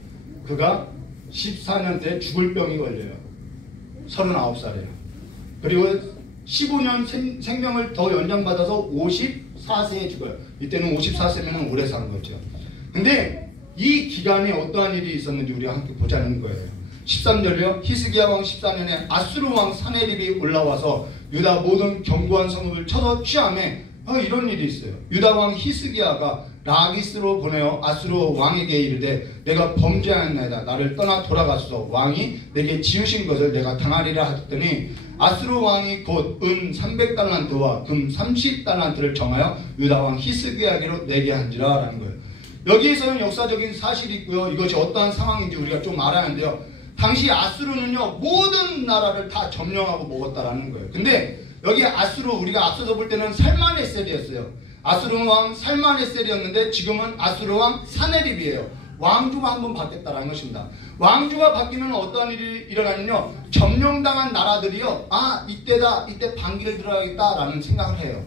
그가 14년 때 죽을 병이 걸려요. 39살이에요. 그리고 15년 생명을 더 연장받아서 54세에 죽어요. 이때는 54세면 오래 산 거죠. 근데 이 기간에 어떠한 일이 있었는지 우리가 함께 보자는 거예요. 13절이요. 히스기야 왕 14년에 아수르 왕 사네립이 올라와서 유다 모든 견고한 성읍을 쳐서 취하매 이런 일이 있어요. 유다 왕 히스기야가 라기스로 보내어 아수르 왕에게 이르되 내가 범죄하였나이다. 나를 떠나 돌아가소서. 왕이 내게 지으신 것을 내가 당하리라 하더니 아수르 왕이 곧 은 300달란트와 금 30달란트를 정하여 유다 왕 히스기야에게로 내게 한지라 라는 거예요. 여기에서는 역사적인 사실이 있고요. 이것이 어떠한 상황인지 우리가 좀 알아야 하는데요. 당시 아수르는요, 모든 나라를 다 점령하고 먹었다라는 거예요. 근데 여기 아수르, 우리가 앞서서 볼 때는 살마네셀이었어요. 아수르 왕 살마네셀이었는데 지금은 아수르 왕 사네립이에요. 왕주가 한번 바뀌었다라는 것입니다. 왕주가 바뀌면 어떠한 일이 일어나면요, 점령당한 나라들이요, 이때다, 이때 반기를 들어야겠다라는 생각을 해요.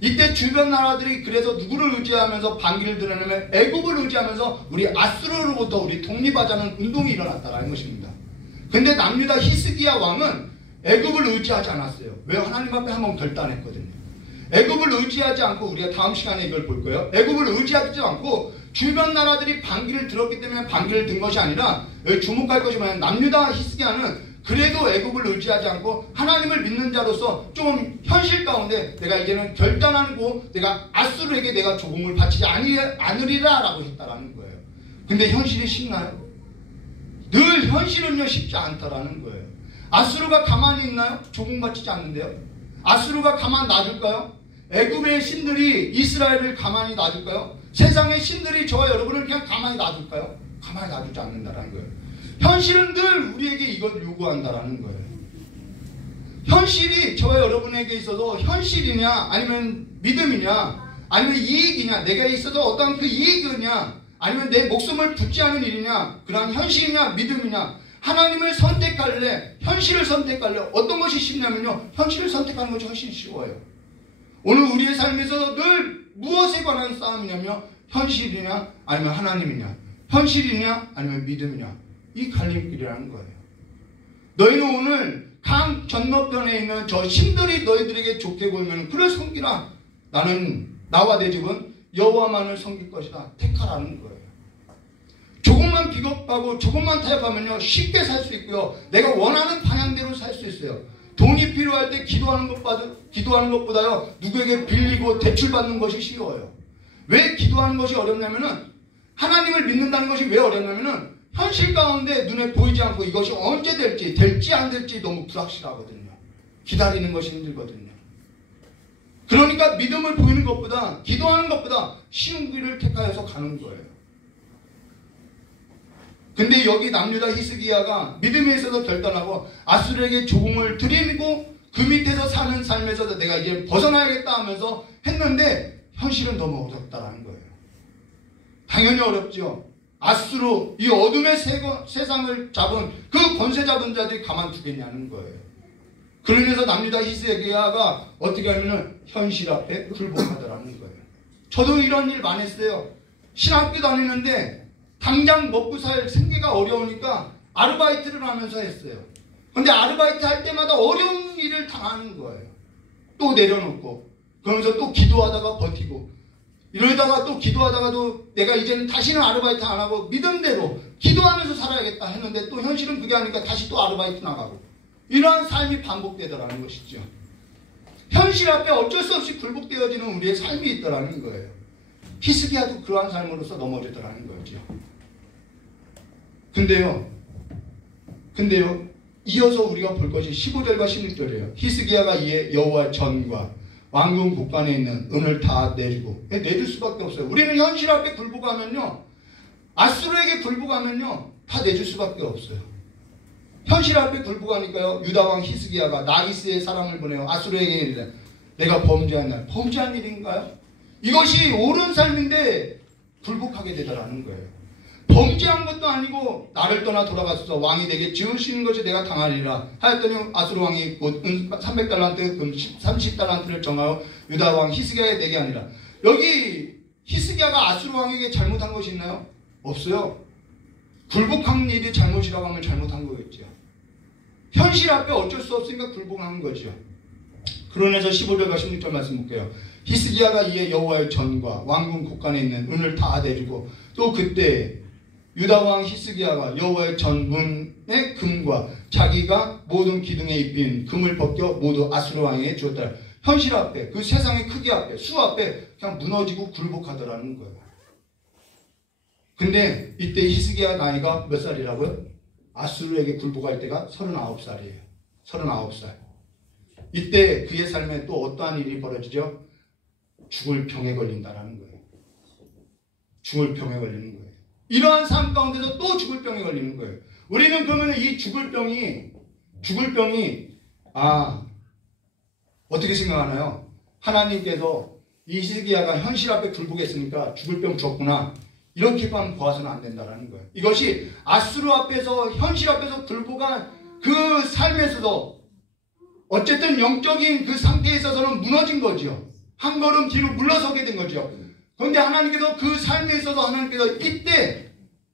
이때 주변 나라들이 그래서 누구를 의지하면서 반기를 들어내면 애굽을 의지하면서 우리 아수르로부터 우리 독립하자는 운동이 일어났다라는 것입니다. 근데 남유다 히스기야 왕은 애굽을 의지하지 않았어요. 왜? 하나님 앞에 한번 결단했거든요. 애굽을 의지하지 않고, 우리가 다음 시간에 이걸 볼 거예요. 애굽을 의지하지 않고 주변 나라들이 반기를 들었기 때문에 반기를 든 것이 아니라, 여기 주목할 것이 뭐냐면 남유다 히스기야는 그래도 애굽을 의지하지 않고 하나님을 믿는 자로서 좀 현실 가운데 내가 이제는 결단하고 내가 아수르에게 내가 조공을 바치지 않으리라 라고 했다라는 거예요. 근데 현실이 쉽나요? 늘 현실은요 쉽지 않다라는 거예요. 아수르가 가만히 있나요? 조공 바치지 않는데요. 아수르가 가만 놔둘까요? 애굽의 신들이 이스라엘을 가만히 놔둘까요? 세상의 신들이 저와 여러분을 그냥 가만히 놔둘까요? 가만히 놔두지 않는다라는 거예요. 현실은 늘 우리에게 이걸 요구한다라는 거예요. 현실이 저와 여러분에게 있어서 현실이냐, 아니면 믿음이냐, 아니면 이익이냐, 내게 있어서 어떤 그 이익이냐, 아니면 내 목숨을 붙지 않은 일이냐, 그러한 현실이냐, 믿음이냐, 하나님을 선택할래, 현실을 선택할래, 어떤 것이 쉽냐면요, 현실을 선택하는 것이 훨씬 쉬워요. 오늘 우리의 삶에서 늘 무엇에 관한 싸움이냐면, 현실이냐, 아니면 하나님이냐, 현실이냐, 아니면 믿음이냐, 이 갈림길이라는 거예요. 너희는 오늘 강 건너편에 있는 저 신들이 너희들에게 좋게 보이면 그를 섬기라. 나와 내 집은 여호와만을 섬길 것이다. 택하라는 거예요. 조금만 비겁하고 조금만 타협하면요 쉽게 살 수 있고요, 내가 원하는 방향대로 살 수 있어요. 돈이 필요할 때 기도하는 것보다요 누구에게 빌리고 대출받는 것이 쉬워요. 왜 기도하는 것이 어렵냐면은, 하나님을 믿는다는 것이 왜 어렵냐면은 현실 가운데 눈에 보이지 않고 이것이 언제 될지 안 될지 너무 불확실하거든요. 기다리는 것이 힘들거든요. 그러니까 믿음을 보이는 것보다, 기도하는 것보다 쉬운 길을 택하여서 가는 거예요. 근데 여기 남유다 히스기야가 믿음에 있어서 결단하고 아수르에게 조공을 드리고 그 밑에서 사는 삶에서 내가 이제 벗어나야겠다 하면서 했는데 현실은 너무 어렵다라는 거예요. 당연히 어렵죠. 아수르, 이 어둠의 세상을 잡은 그 권세 잡은 자들이 가만두겠냐는 거예요. 그러면서 남유다 히스기야가 어떻게 하면은 현실 앞에 굴복하더라는 거예요. 저도 이런 일 많이 했어요. 신학교 다니는데 당장 먹고 살 생계가 어려우니까 아르바이트를 하면서 했어요. 근데 아르바이트 할 때마다 어려운 일을 당하는 거예요. 또 내려놓고, 그러면서 또 기도하다가 버티고, 이러다가 또 기도하다가도 내가 이제는 다시는 아르바이트 안 하고 믿음대로 기도하면서 살아야겠다 했는데 또 현실은 그게 아니니까 다시 또 아르바이트 나가고, 이러한 삶이 반복되더라는 것이죠. 현실 앞에 어쩔 수 없이 굴복되어지는 우리의 삶이 있더라는 거예요. 히스기야도 그러한 삶으로서 넘어지더라는 거죠. 근데요 이어서 우리가 볼 것이 15절과 16절이에요. 히스기야가 이에 여호와의 전과 왕궁 곳간에 있는 은을 다 내주고, 내줄 수밖에 없어요. 우리는 현실 앞에 굴복하면요, 아수르에게 굴복하면요 다 내줄 수밖에 없어요. 현실 앞에 굴복하니까요, 유다왕 히스기야가 나기스의 사람을 보내어 아수르에게 이르되 내가 범죄한 일인가요? 이것이 옳은 삶인데 굴복하게 되더라는 거예요. 범죄한 것도 아니고 나를 떠나 돌아가소서. 왕이 내게 지으시는 것이 내가 당하리라 하였더니 아수르 왕이 곧 300달란트 금 30달란트를 정하여 유다 왕 히스기야에 내게 하니라. 여기 히스기야가 아수르 왕에게 잘못한 것이 있나요? 없어요. 굴복한 일이 잘못이라고 하면 잘못한 거겠죠. 현실 앞에 어쩔 수 없으니까 굴복하는 거죠. 그러면서 15절과 16절 말씀 볼게요. 히스기야가 이에 여호와의 전과 왕궁 곳간에 있는 은을 다 내주고, 또 그때 유다왕 히스기야가 여호와의 전 문의 금과 자기가 모든 기둥에 입힌 금을 벗겨 모두 아수르 왕에게 주었다. 현실 앞에, 그 세상의 크기 앞에, 수 앞에 그냥 무너지고 굴복하더라는 거예요. 근데 이때 히스기야 나이가 몇 살이라고요? 아수르에게 굴복할 때가 39살이에요. 39살. 이때 그의 삶에 또 어떠한 일이 벌어지죠? 죽을 병에 걸린다라는 거예요. 죽을 병에 걸리는 거예요. 이러한 삶 가운데서 또 죽을 병에 걸리는 거예요. 우리는 그러면 이 죽을 병이 어떻게 생각하나요? 하나님께서 이 히스기야가 현실 앞에 굴복했으니까 죽을 병 줬구나. 이렇게만 보아서는 안 된다라는 거예요. 이것이 아수르 앞에서 현실 앞에서 굴복한 그 삶에서도 어쨌든 영적인 그 상태에 있어서는 무너진 거죠. 한 걸음 뒤로 물러서게 된 거죠. 그런데 하나님께서 그 삶에 있어서 하나님께서 이때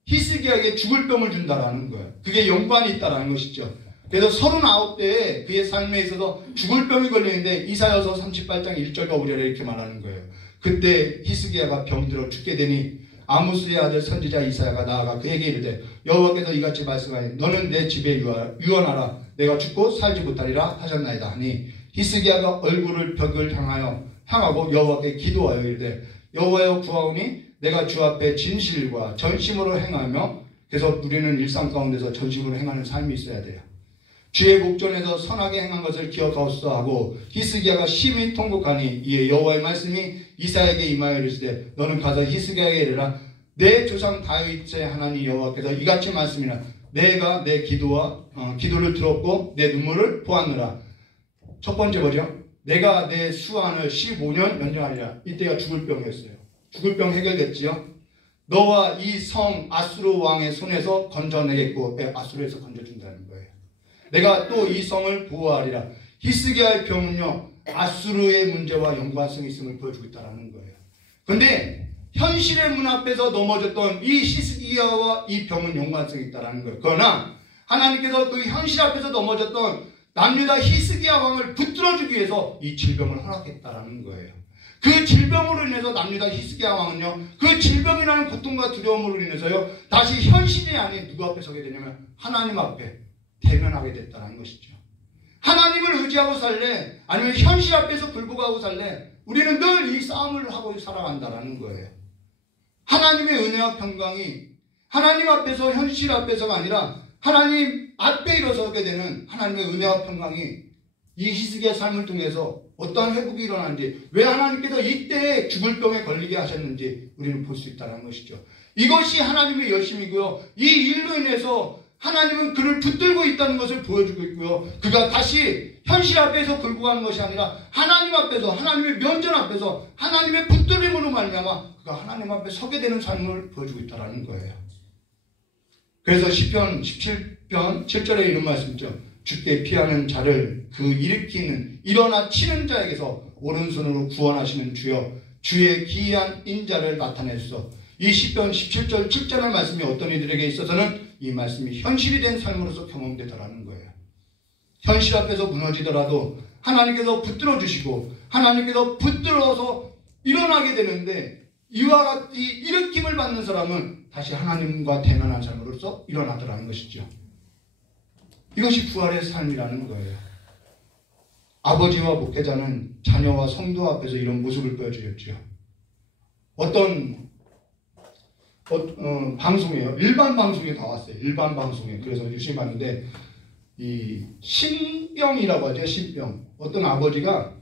히스기야에게 죽을 병을 준다라는 거예요. 그게 연관이 있다라는 것이죠. 그래서 39대에 그의 삶에 있어서 죽을 병이 걸리는데 이사야서 38장 1절과 5절에 이렇게 말하는 거예요. 그때 히스기야가 병들어 죽게 되니 아모스의 아들 선지자 이사야가 나아가 그에게 이르되 여호와께서 이같이 말씀하니 너는 내 집에 유언하라 내가 죽고 살지 못하리라 하셨나이다 하니 히스기야가 얼굴을 벽을 향하고 여호와께 기도하여 이르되 여호와여 구하오니 내가 주 앞에 진실과 전심으로 행하며 그래서 우리는 일상 가운데서 전심으로 행하는 삶이 있어야 돼요. 주의 목전에서 선하게 행한 것을 기억하옵소서 하고 히스기야가 심히 통곡하니 이에 여호와의 말씀이 이사야에게 임하여 이르시되 너는 가서 히스기야에게 이르라 내 조상 다윗의 하나님 여호와께서 이같이 말씀이라 내가 내 기도를 들었고 내 눈물을 보았느라. 첫 번째 뭐죠? 내가 내 수완을 15년 연장하리라. 이때가 죽을 병이었어요. 죽을 병 해결됐지요. 너와 이 성 아수르 왕의 손에서 건져내겠고 아수르에서 건져준다는 거예요. 내가 또 이 성을 보호하리라. 히스기야의 병은요 아수르의 문제와 연관성이 있음을 보여주고 있다는 거예요. 그런데 현실의 문 앞에서 넘어졌던 이 히스기야와 이 병은 연관성이 있다는 거예요. 그러나 하나님께서 그 현실 앞에서 넘어졌던 남유다 히스기야 왕을 붙들어주기 위해서 이 질병을 허락했다는 거예요. 그 질병으로 인해서 남유다 히스기야 왕은요 그 질병이라는 고통과 두려움으로 인해서요 다시 현실이 아닌 누구 앞에 서게 되냐면 하나님 앞에 대면하게 됐다는 것이죠. 하나님을 의지하고 살래 아니면 현실 앞에서 굴복하고 살래 우리는 늘 이 싸움을 하고 살아간다는 거예요. 하나님의 은혜와 평강이 하나님 앞에서 현실 앞에서가 아니라 하나님 앞에 일어서게 되는 하나님의 은혜와 평강이 이 히스기야 삶을 통해서 어떠한 회복이 일어나는지 왜 하나님께서 이때 죽을 병에 걸리게 하셨는지 우리는 볼 수 있다는 것이죠. 이것이 하나님의 열심이고요. 이 일로 인해서 하나님은 그를 붙들고 있다는 것을 보여주고 있고요. 그가 다시 현실 앞에서 굴복하는 것이 아니라 하나님 앞에서 하나님의 면전 앞에서 하나님의 붙들림으로 말미암아 그가 하나님 앞에 서게 되는 삶을 보여주고 있다는 거예요. 그래서 시편 17편 7절에 이런 말씀이죠. 주께 피하는 자를 그 일으키는 일어나 치는 자에게서 오른손으로 구원하시는 주여 주의 기이한 인자를 나타내소서. 이 시편 17절 7절의 말씀이 어떤 이들에게 있어서는 이 말씀이 현실이 된 삶으로서 경험되더라는 거예요. 현실 앞에서 무너지더라도 하나님께서 붙들어 주시고 하나님께서 붙들어서 일어나게 되는데 이와 같이 일으킴을 받는 사람은 다시 하나님과 대면한 삶으로서 일어나더라는 것이죠. 이것이 부활의 삶이라는 거예요. 아버지와 목회자는 자녀와 성도 앞에서 이런 모습을 보여주었죠. 어떤 방송이에요. 일반 방송에 다 왔어요. 일반 방송에. 그래서 열심히 봤는데 이 신병이라고 하죠. 신병. 어떤 아버지가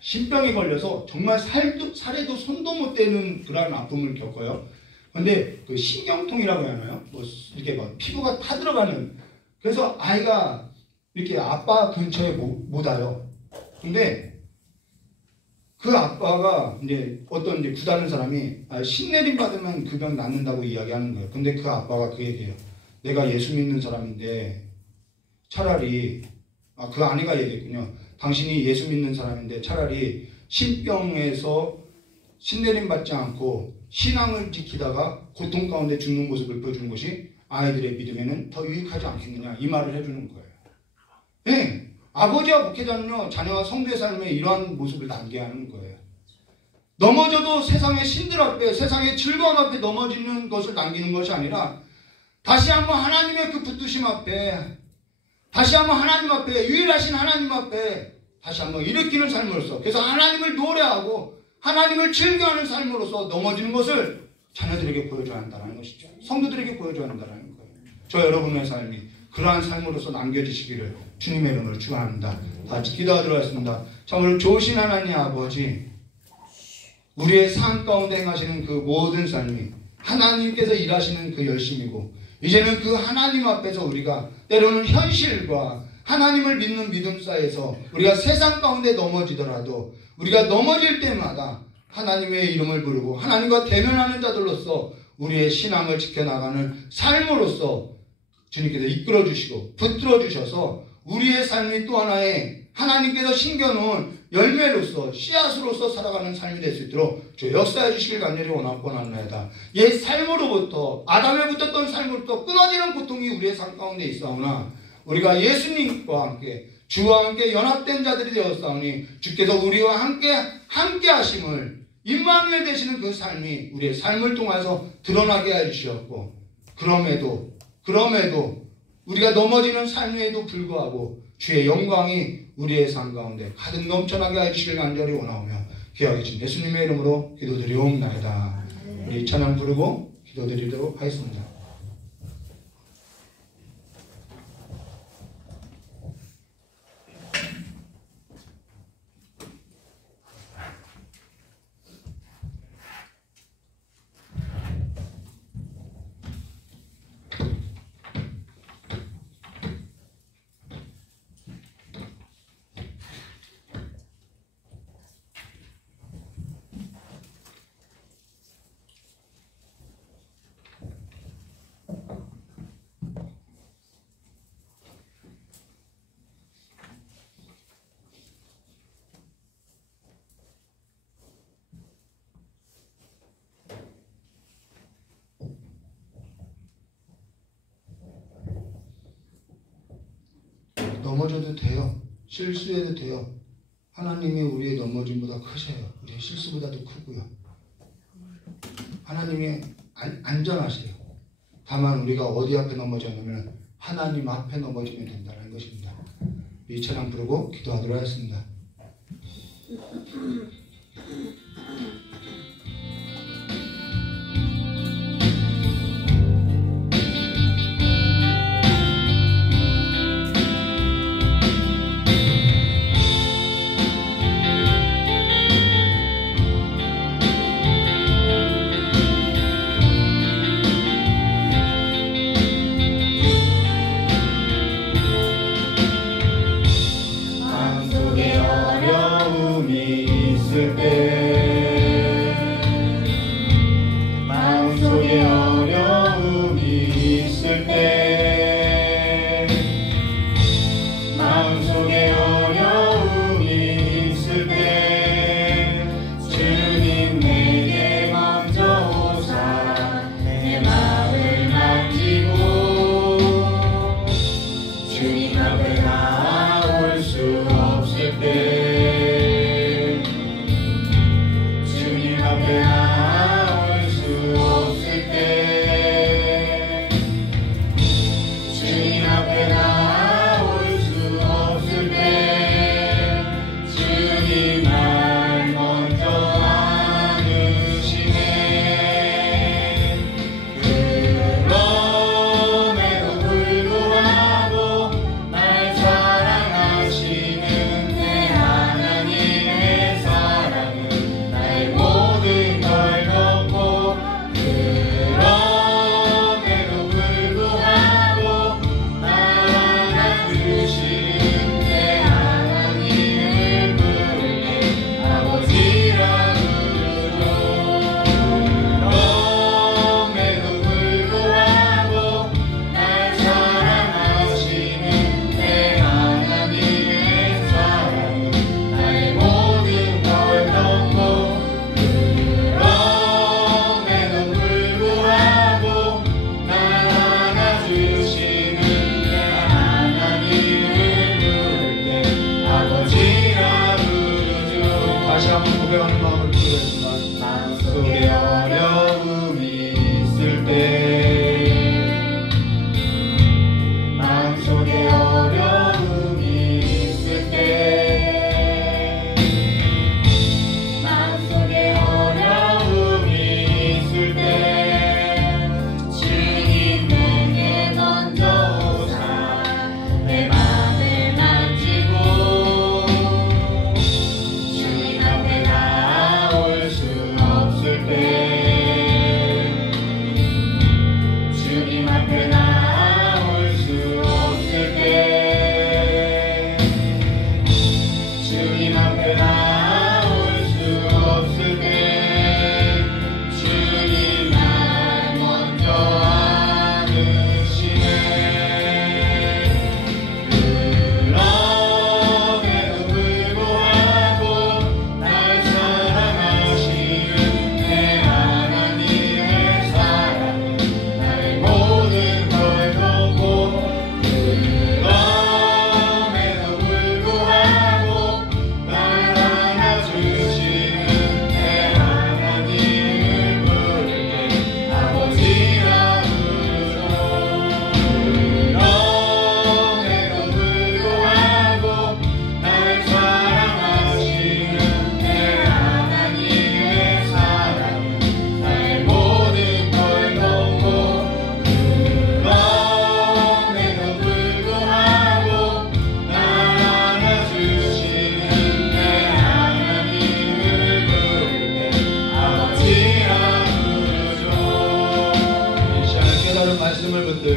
신병에 걸려서 정말 살에도 손도 못 대는 그런 아픔을 겪어요. 근데 그 신경통이라고 해야 하나요? 뭐 이렇게 막 피부가 타들어가는. 그래서 아이가 이렇게 아빠 근처에 못 와요. 근데 그 아빠가 이제 어떤 이제 구다는 사람이 신내림 받으면 그 병 낫는다고 이야기하는 거예요. 근데 그 아빠가 그 얘기해요. 내가 예수 믿는 사람인데 차라리 그 아내가 얘기했군요. 당신이 예수 믿는 사람인데 차라리 신병에서 신내림 받지 않고 신앙을 지키다가 고통 가운데 죽는 모습을 보여주는 것이 아이들의 믿음에는 더 유익하지 않겠느냐 이 말을 해주는 거예요. 네. 아버지와 목회자는요 자녀와 성도의 삶에 이러한 모습을 남게 하는 거예요. 넘어져도 세상의 신들 앞에 세상의 즐거움 앞에 넘어지는 것을 남기는 것이 아니라 다시 한번 하나님의 그 붙드심 앞에 다시 한번 하나님 앞에 유일하신 하나님 앞에 다시 한번 일으키는 삶으로서, 그래서 하나님을 노래하고 하나님을 즐겨하는 삶으로서 넘어지는 것을 자녀들에게 보여줘야 한다는 것이죠. 성도들에게 보여줘야 한다는 거예요. 저 여러분의 삶이 그러한 삶으로서 남겨지시기를 주님의 이름으로 축원합니다. 같이 기도하도록 하겠습니다. 참으로 좋으신 하나님 아버지, 우리의 삶 가운데 행하시는 그 모든 삶이 하나님께서 일하시는 그 열심이고, 이제는 그 하나님 앞에서 우리가 때로는 현실과 하나님을 믿는 믿음 사이에서 우리가 세상 가운데 넘어지더라도 우리가 넘어질 때마다 하나님의 이름을 부르고 하나님과 대면하는 자들로서 우리의 신앙을 지켜나가는 삶으로서 주님께서 이끌어 주시고 붙들어 주셔서 우리의 삶이 또 하나의 하나님께서 심겨놓은 열매로서 씨앗으로서 살아가는 삶이 될 수 있도록 주 역사해 주시길 간절히 원합나이다. 옛 삶으로부터 아담에 붙었던 삶으로부터 끊어지는 고통이 우리의 삶 가운데 있사오나 우리가 예수님과 함께 주와 함께 연합된 자들이 되었사오니 주께서 우리와 함께 하심을 임마누엘 되시는 그 삶이 우리의 삶을 통해서 드러나게 해주셨고, 그럼에도 우리가 넘어지는 삶에도 불구하고 주의 영광이 우리의 삶 가운데 가득 넘쳐나게 해주시길 간절히 원하오며 귀하게 주신 예수님의 이름으로 기도드리옵나이다. 우리 찬양 부르고 기도드리도록 하겠습니다. 넘어져도 돼요. 실수해도 돼요. 하나님이 우리의 넘어짐보다 크세요. 우리의 실수보다도 크고요. 하나님이 안전하세요. 다만 우리가 어디 앞에 넘어졌냐면 하나님 앞에 넘어지면 된다는 것입니다. 이 찬양 부르고 기도하도록 하겠습니다. 마음속에 어려움이 있을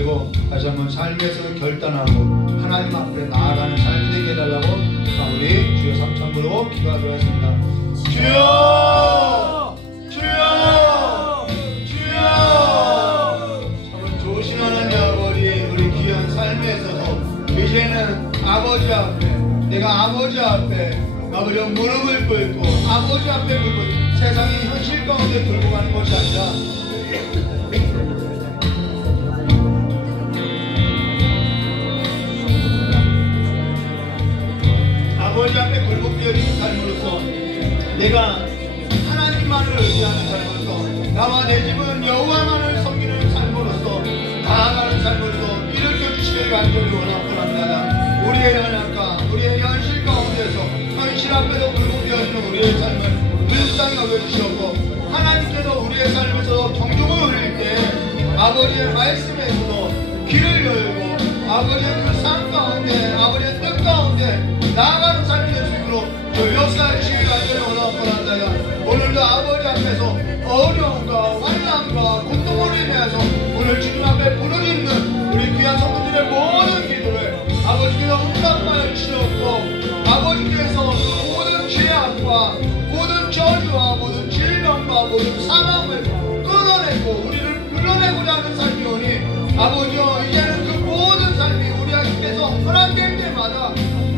그리고 다시 한번 삶에서 결단하고 하나님 앞에 나아가는 삶이 되게 해달라고 우리 주여 삼창 부르고 기도하도록 하겠습니다. 주여! 주여! 주여! 참 좋으신 하나님 아버지, 우리 귀한 삶에 있어서 이제는 아버지 앞에, 내가 아버지 앞에 아버지 무릎을 꿇고 아버지 앞에 꿇고 세상의 현실 가운데 들고 가는 것이 아니라 아버지 앞에 굴복되어진 삶으로서 내가 하나님만을 의지하는 삶으로서 나와 내 집은 여호와만을 섬기는 삶으로서 나아가는 삶으로서 일으켜 주시기를 간절히 원합니다. 우리의 연약과 우리의 현실 가운데서 현실 앞에서 굴복되어지는 우리의 삶을 불쌍히 여겨주시옵고 하나님께서 우리의 삶에서 정중을 흘릴 때 아버지의 말씀에서도 길을 열고 아버지의 그 삶 가운데 아버지의 뜻 가운데 나아가는 삶이 될 수 있도록 저 역사의 주시기 간절히 원합니다. 오늘도 아버지 앞에서 어려움과 환난과 고통으로 인해서 오늘 주님 앞에 부르짖는 우리 귀한 성도들의 모든 기도를 아버지께서 응답하여 주시옵고 아버지께서 그 모든 죄악과 모든 저주와 모든 질병과 모든 사망을 끊어내고 우리를 불러내고자 하는 삶이오니 아버지여 이제는 그 모든 삶이 우리에게서 허락될 때마다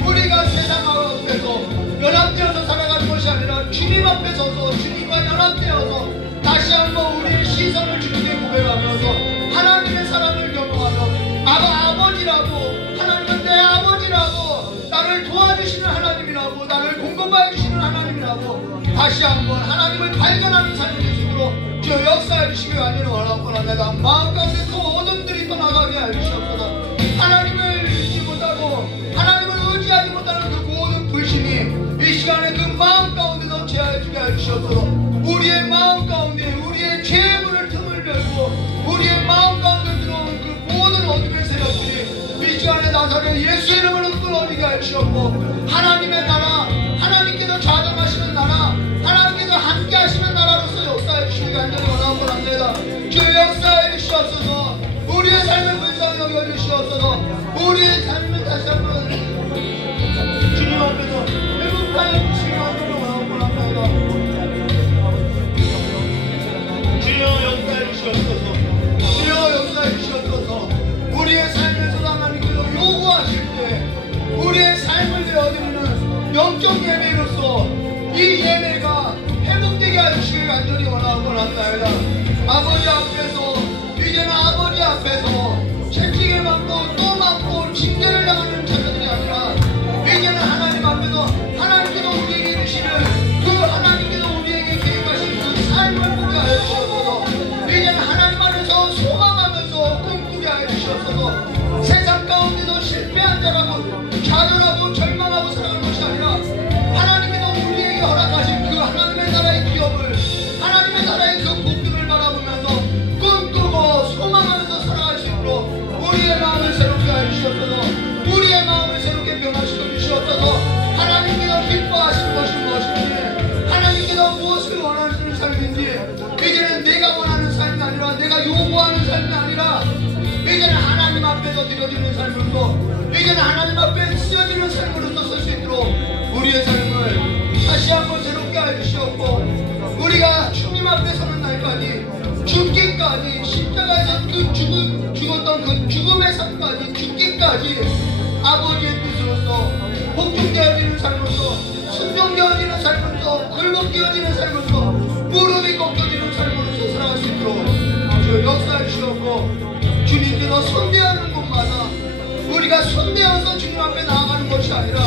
우리가 세상 앞에서 연합되어서 살아가는 것이 아니라 주님 앞에 서서 주님과 연합되어서 다시 한번 우리의 시선을 주님께 고백하면서 하나님의 사랑을 경험하며 아버지라고 하나님은 내 아버지라고 나를 도와주시는 하나님이라고 나를 공급해 주시는 하나님이라고 다시 한번 하나님을 발견하는 삶이 되시도록 주 역사해 주시기 간절히 원하옵고나 내가 마음 가운데 그 어둠들이 떠나가게 하여 주시옵소서. 하나님을 믿지 못하고 하나님을 의지하지 못하는 그 모든 불신이 이 시간에 그 마음 가운데서 제하여 주게 하여 주시옵소서. 우리의 마음 가운데 우리의 죄의 문을 틈을 열고 우리의 마음 가운데 들어온 그 모든 어둠의 세력들이 이 시간에 나사를 예수 이름으로 끊어지게 하여 주시옵고 하나님의 나라 하나님께서 좌정하시는 나라 하나님께서 함께 하시는 나라로서 역사해 주시기 간절히 원하고 합니다. 주 역사해 주시옵소서. 우리의 삶을 불쌍히 여겨주시옵소서. 우리의 삶을 다시 한번 주님 앞에서 회복하여 주시기 간절히 원하고 합니다. 주여 역사해 주시옵소서. 주여 역사해 주시옵소서. 우리의 삶에서 하나님께서 요구하실 때 우리의 삶을 되어드리는 영적 예배로서 이 예배가 회복되게 하여 주시길 간절히 원하고 합니다. 아버지 앞에서 이제는 아버지 앞에서 채찍을 맞고 또 맞고 징계를 당하는 자녀들이 아니라 이제는 하나님 앞에서 하나님께서 우리에게 주시는 그 하나님께서 우리에게 계획하신 그 삶을 보게 하여 주시옵소서. 이제는 하나님 안에서 소망하면서 꿈꾸게 하여 주시옵소서. 세상 가운데서 실패한 자라고 좌절하고 절망하고 살아가는 것이 아니라 하나님께서 우리에게 허락하신 그 하나님의 나라의 기업을 하나님의 나라의 그 복들을 바라보면서 꿈꾸고 소망하면서 살아갈 수 있도록 우리의 마음을 새롭게 하여 주시옵소서. 우리의 마음을 새롭게 변화시켜 주시옵소서. 하나님께서 기뻐하시는 것이 무엇인지 하나님께서 무엇을 원하시는 삶인지 이제는 내가 원하는 삶이 아니라 내가 요구하는 삶이 아니라 이제는 하나님 앞에서 드려지는 삶으로서 이제는 하나님 앞에 쓰여지는 삶으로서 설 수 있도록 우리의 삶을 다시 한번 새롭게 하여 주시옵고 우리가 주님 앞에 서는 날까지 죽기까지 십자가에서 그 죽었던 그 죽음의 삶까지 죽기까지 아버지의 뜻으로서 복종되어지는 삶으로서 순종되어지는 삶으로서 굴복되어지는 삶으로서 무릎이 꺾여지는 삶으로서 살아갈 수 있도록 주 역사해 주시옵고 주님께서 손대하는 곳마다 우리가 손대어서 주님 앞에 나아가는 것이 아니라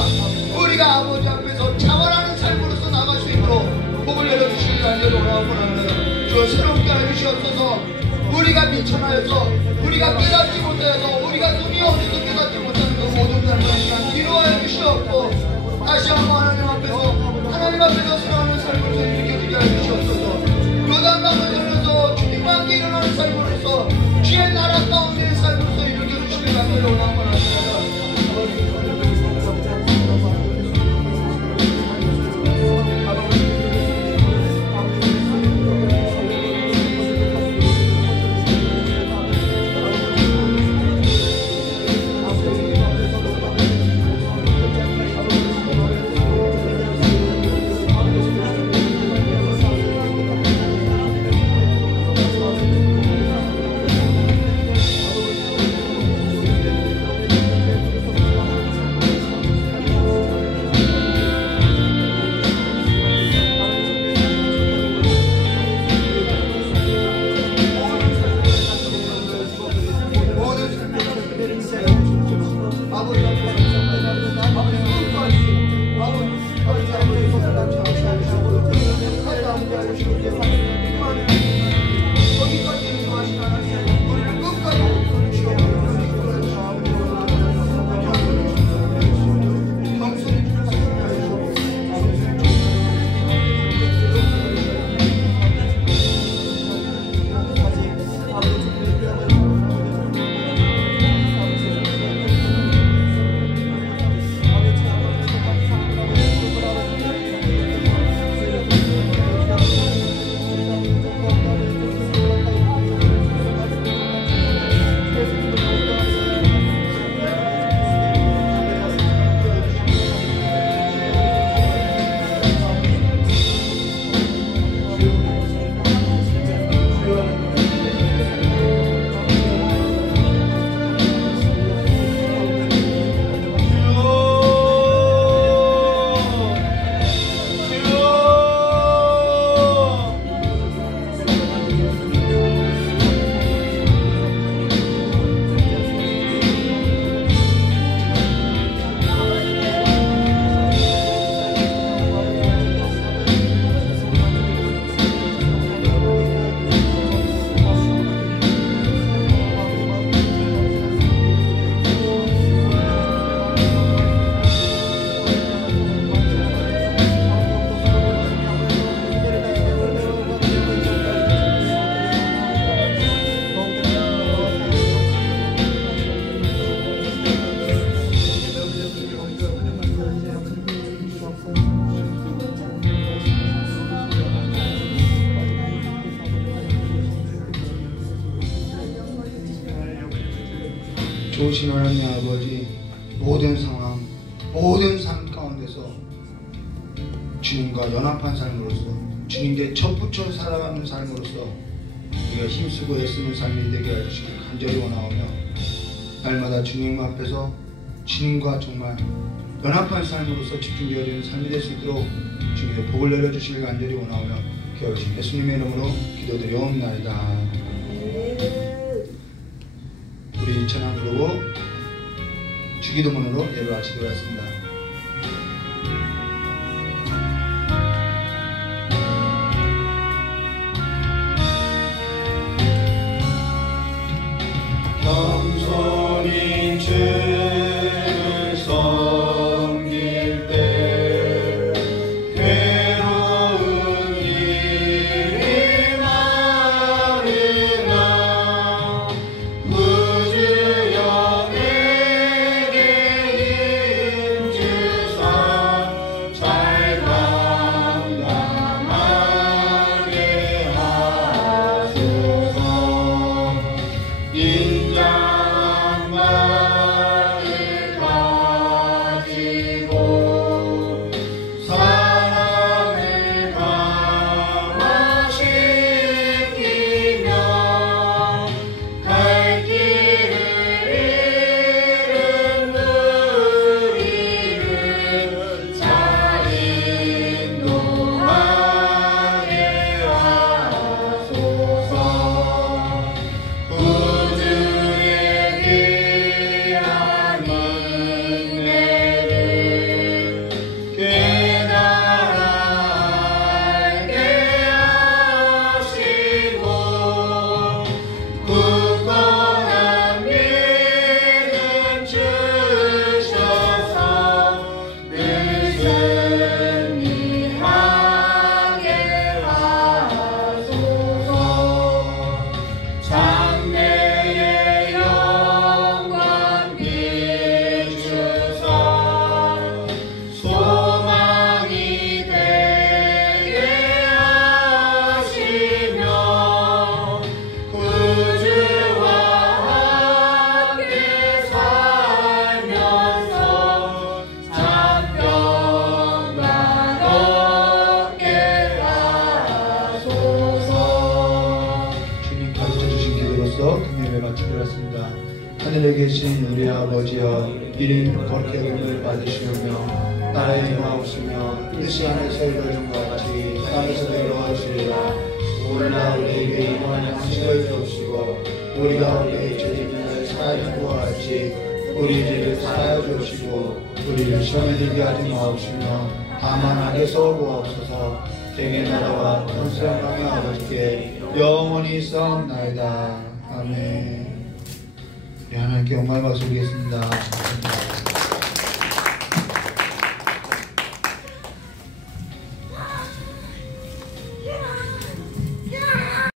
우리가 아버지 앞에서 자원하는 삶으로서 나아갈 수 있도록 복을 열어주시기 간절히 원하고 합니다. 주 새롭게 해주시옵소서. 우리가 미천하여서 우리가 깨닫지 못하여서 우리가 눈이 어디서 깨닫지 못하는 그 모든 삶을 기도하여 주시옵고 다시 한번 하나님 앞에서 살아가는 삶으로서 일으켜주게 하여 주시옵소서. 요단강을 흘려서 주님과 함께 일어나는 삶으로서 주의 나라 가운데의 삶으로서 일으켜주시기 간절히 원하고 합니다. 좋으신 하나님 아버지, 모든 상황, 모든 삶 가운데서 주님과 연합한 삶으로서, 주님께 첫 살아가는 삶으로서 우리가 힘쓰고 애쓰는 삶이 되게 해주시길 간절히 원하오며, 날마다 주님 앞에서 주님과 정말 연합한 삶으로서 집중되어지는 삶이 될 수 있도록 주님의 복을 내려주시길 간절히 원하오며 기도하신 예수님의 이름으로 기도드리옵나이다. 우리 찬양 부르고 주기도문으로 예를 마치도록 하겠습니다. 겸손히 주를 섬길 때 괴로운 일이 많으나 구주여 내게 힘주사 잘 감당하게 하소서. 인자한 마음을 가지고 사랑을 강화시키며 갈 길을 잃은 우리를 잘 인도하게 하소서. 하늘에 계신 우리 아버지여, 이름 거룩히 여김을 받으시오며 나라의 임하옵시며 뜻이 하늘에서 이루어진 것 같이 땅에서도 이루어지리라. 오늘날 우리에게 임하는 양식을 주옵시고 우리가 우리의 죄짓는 사하여 것 같이 우리 죄를 사하여 주옵시고 우리를 시험에 들게 하지 마옵시며 다만 악에서 구하옵소서. 대개 나라와 권세와 영광의 아버지께 영원히 있사옵나이다. 아멘. 하나님께 영광을 받으시겠습니다.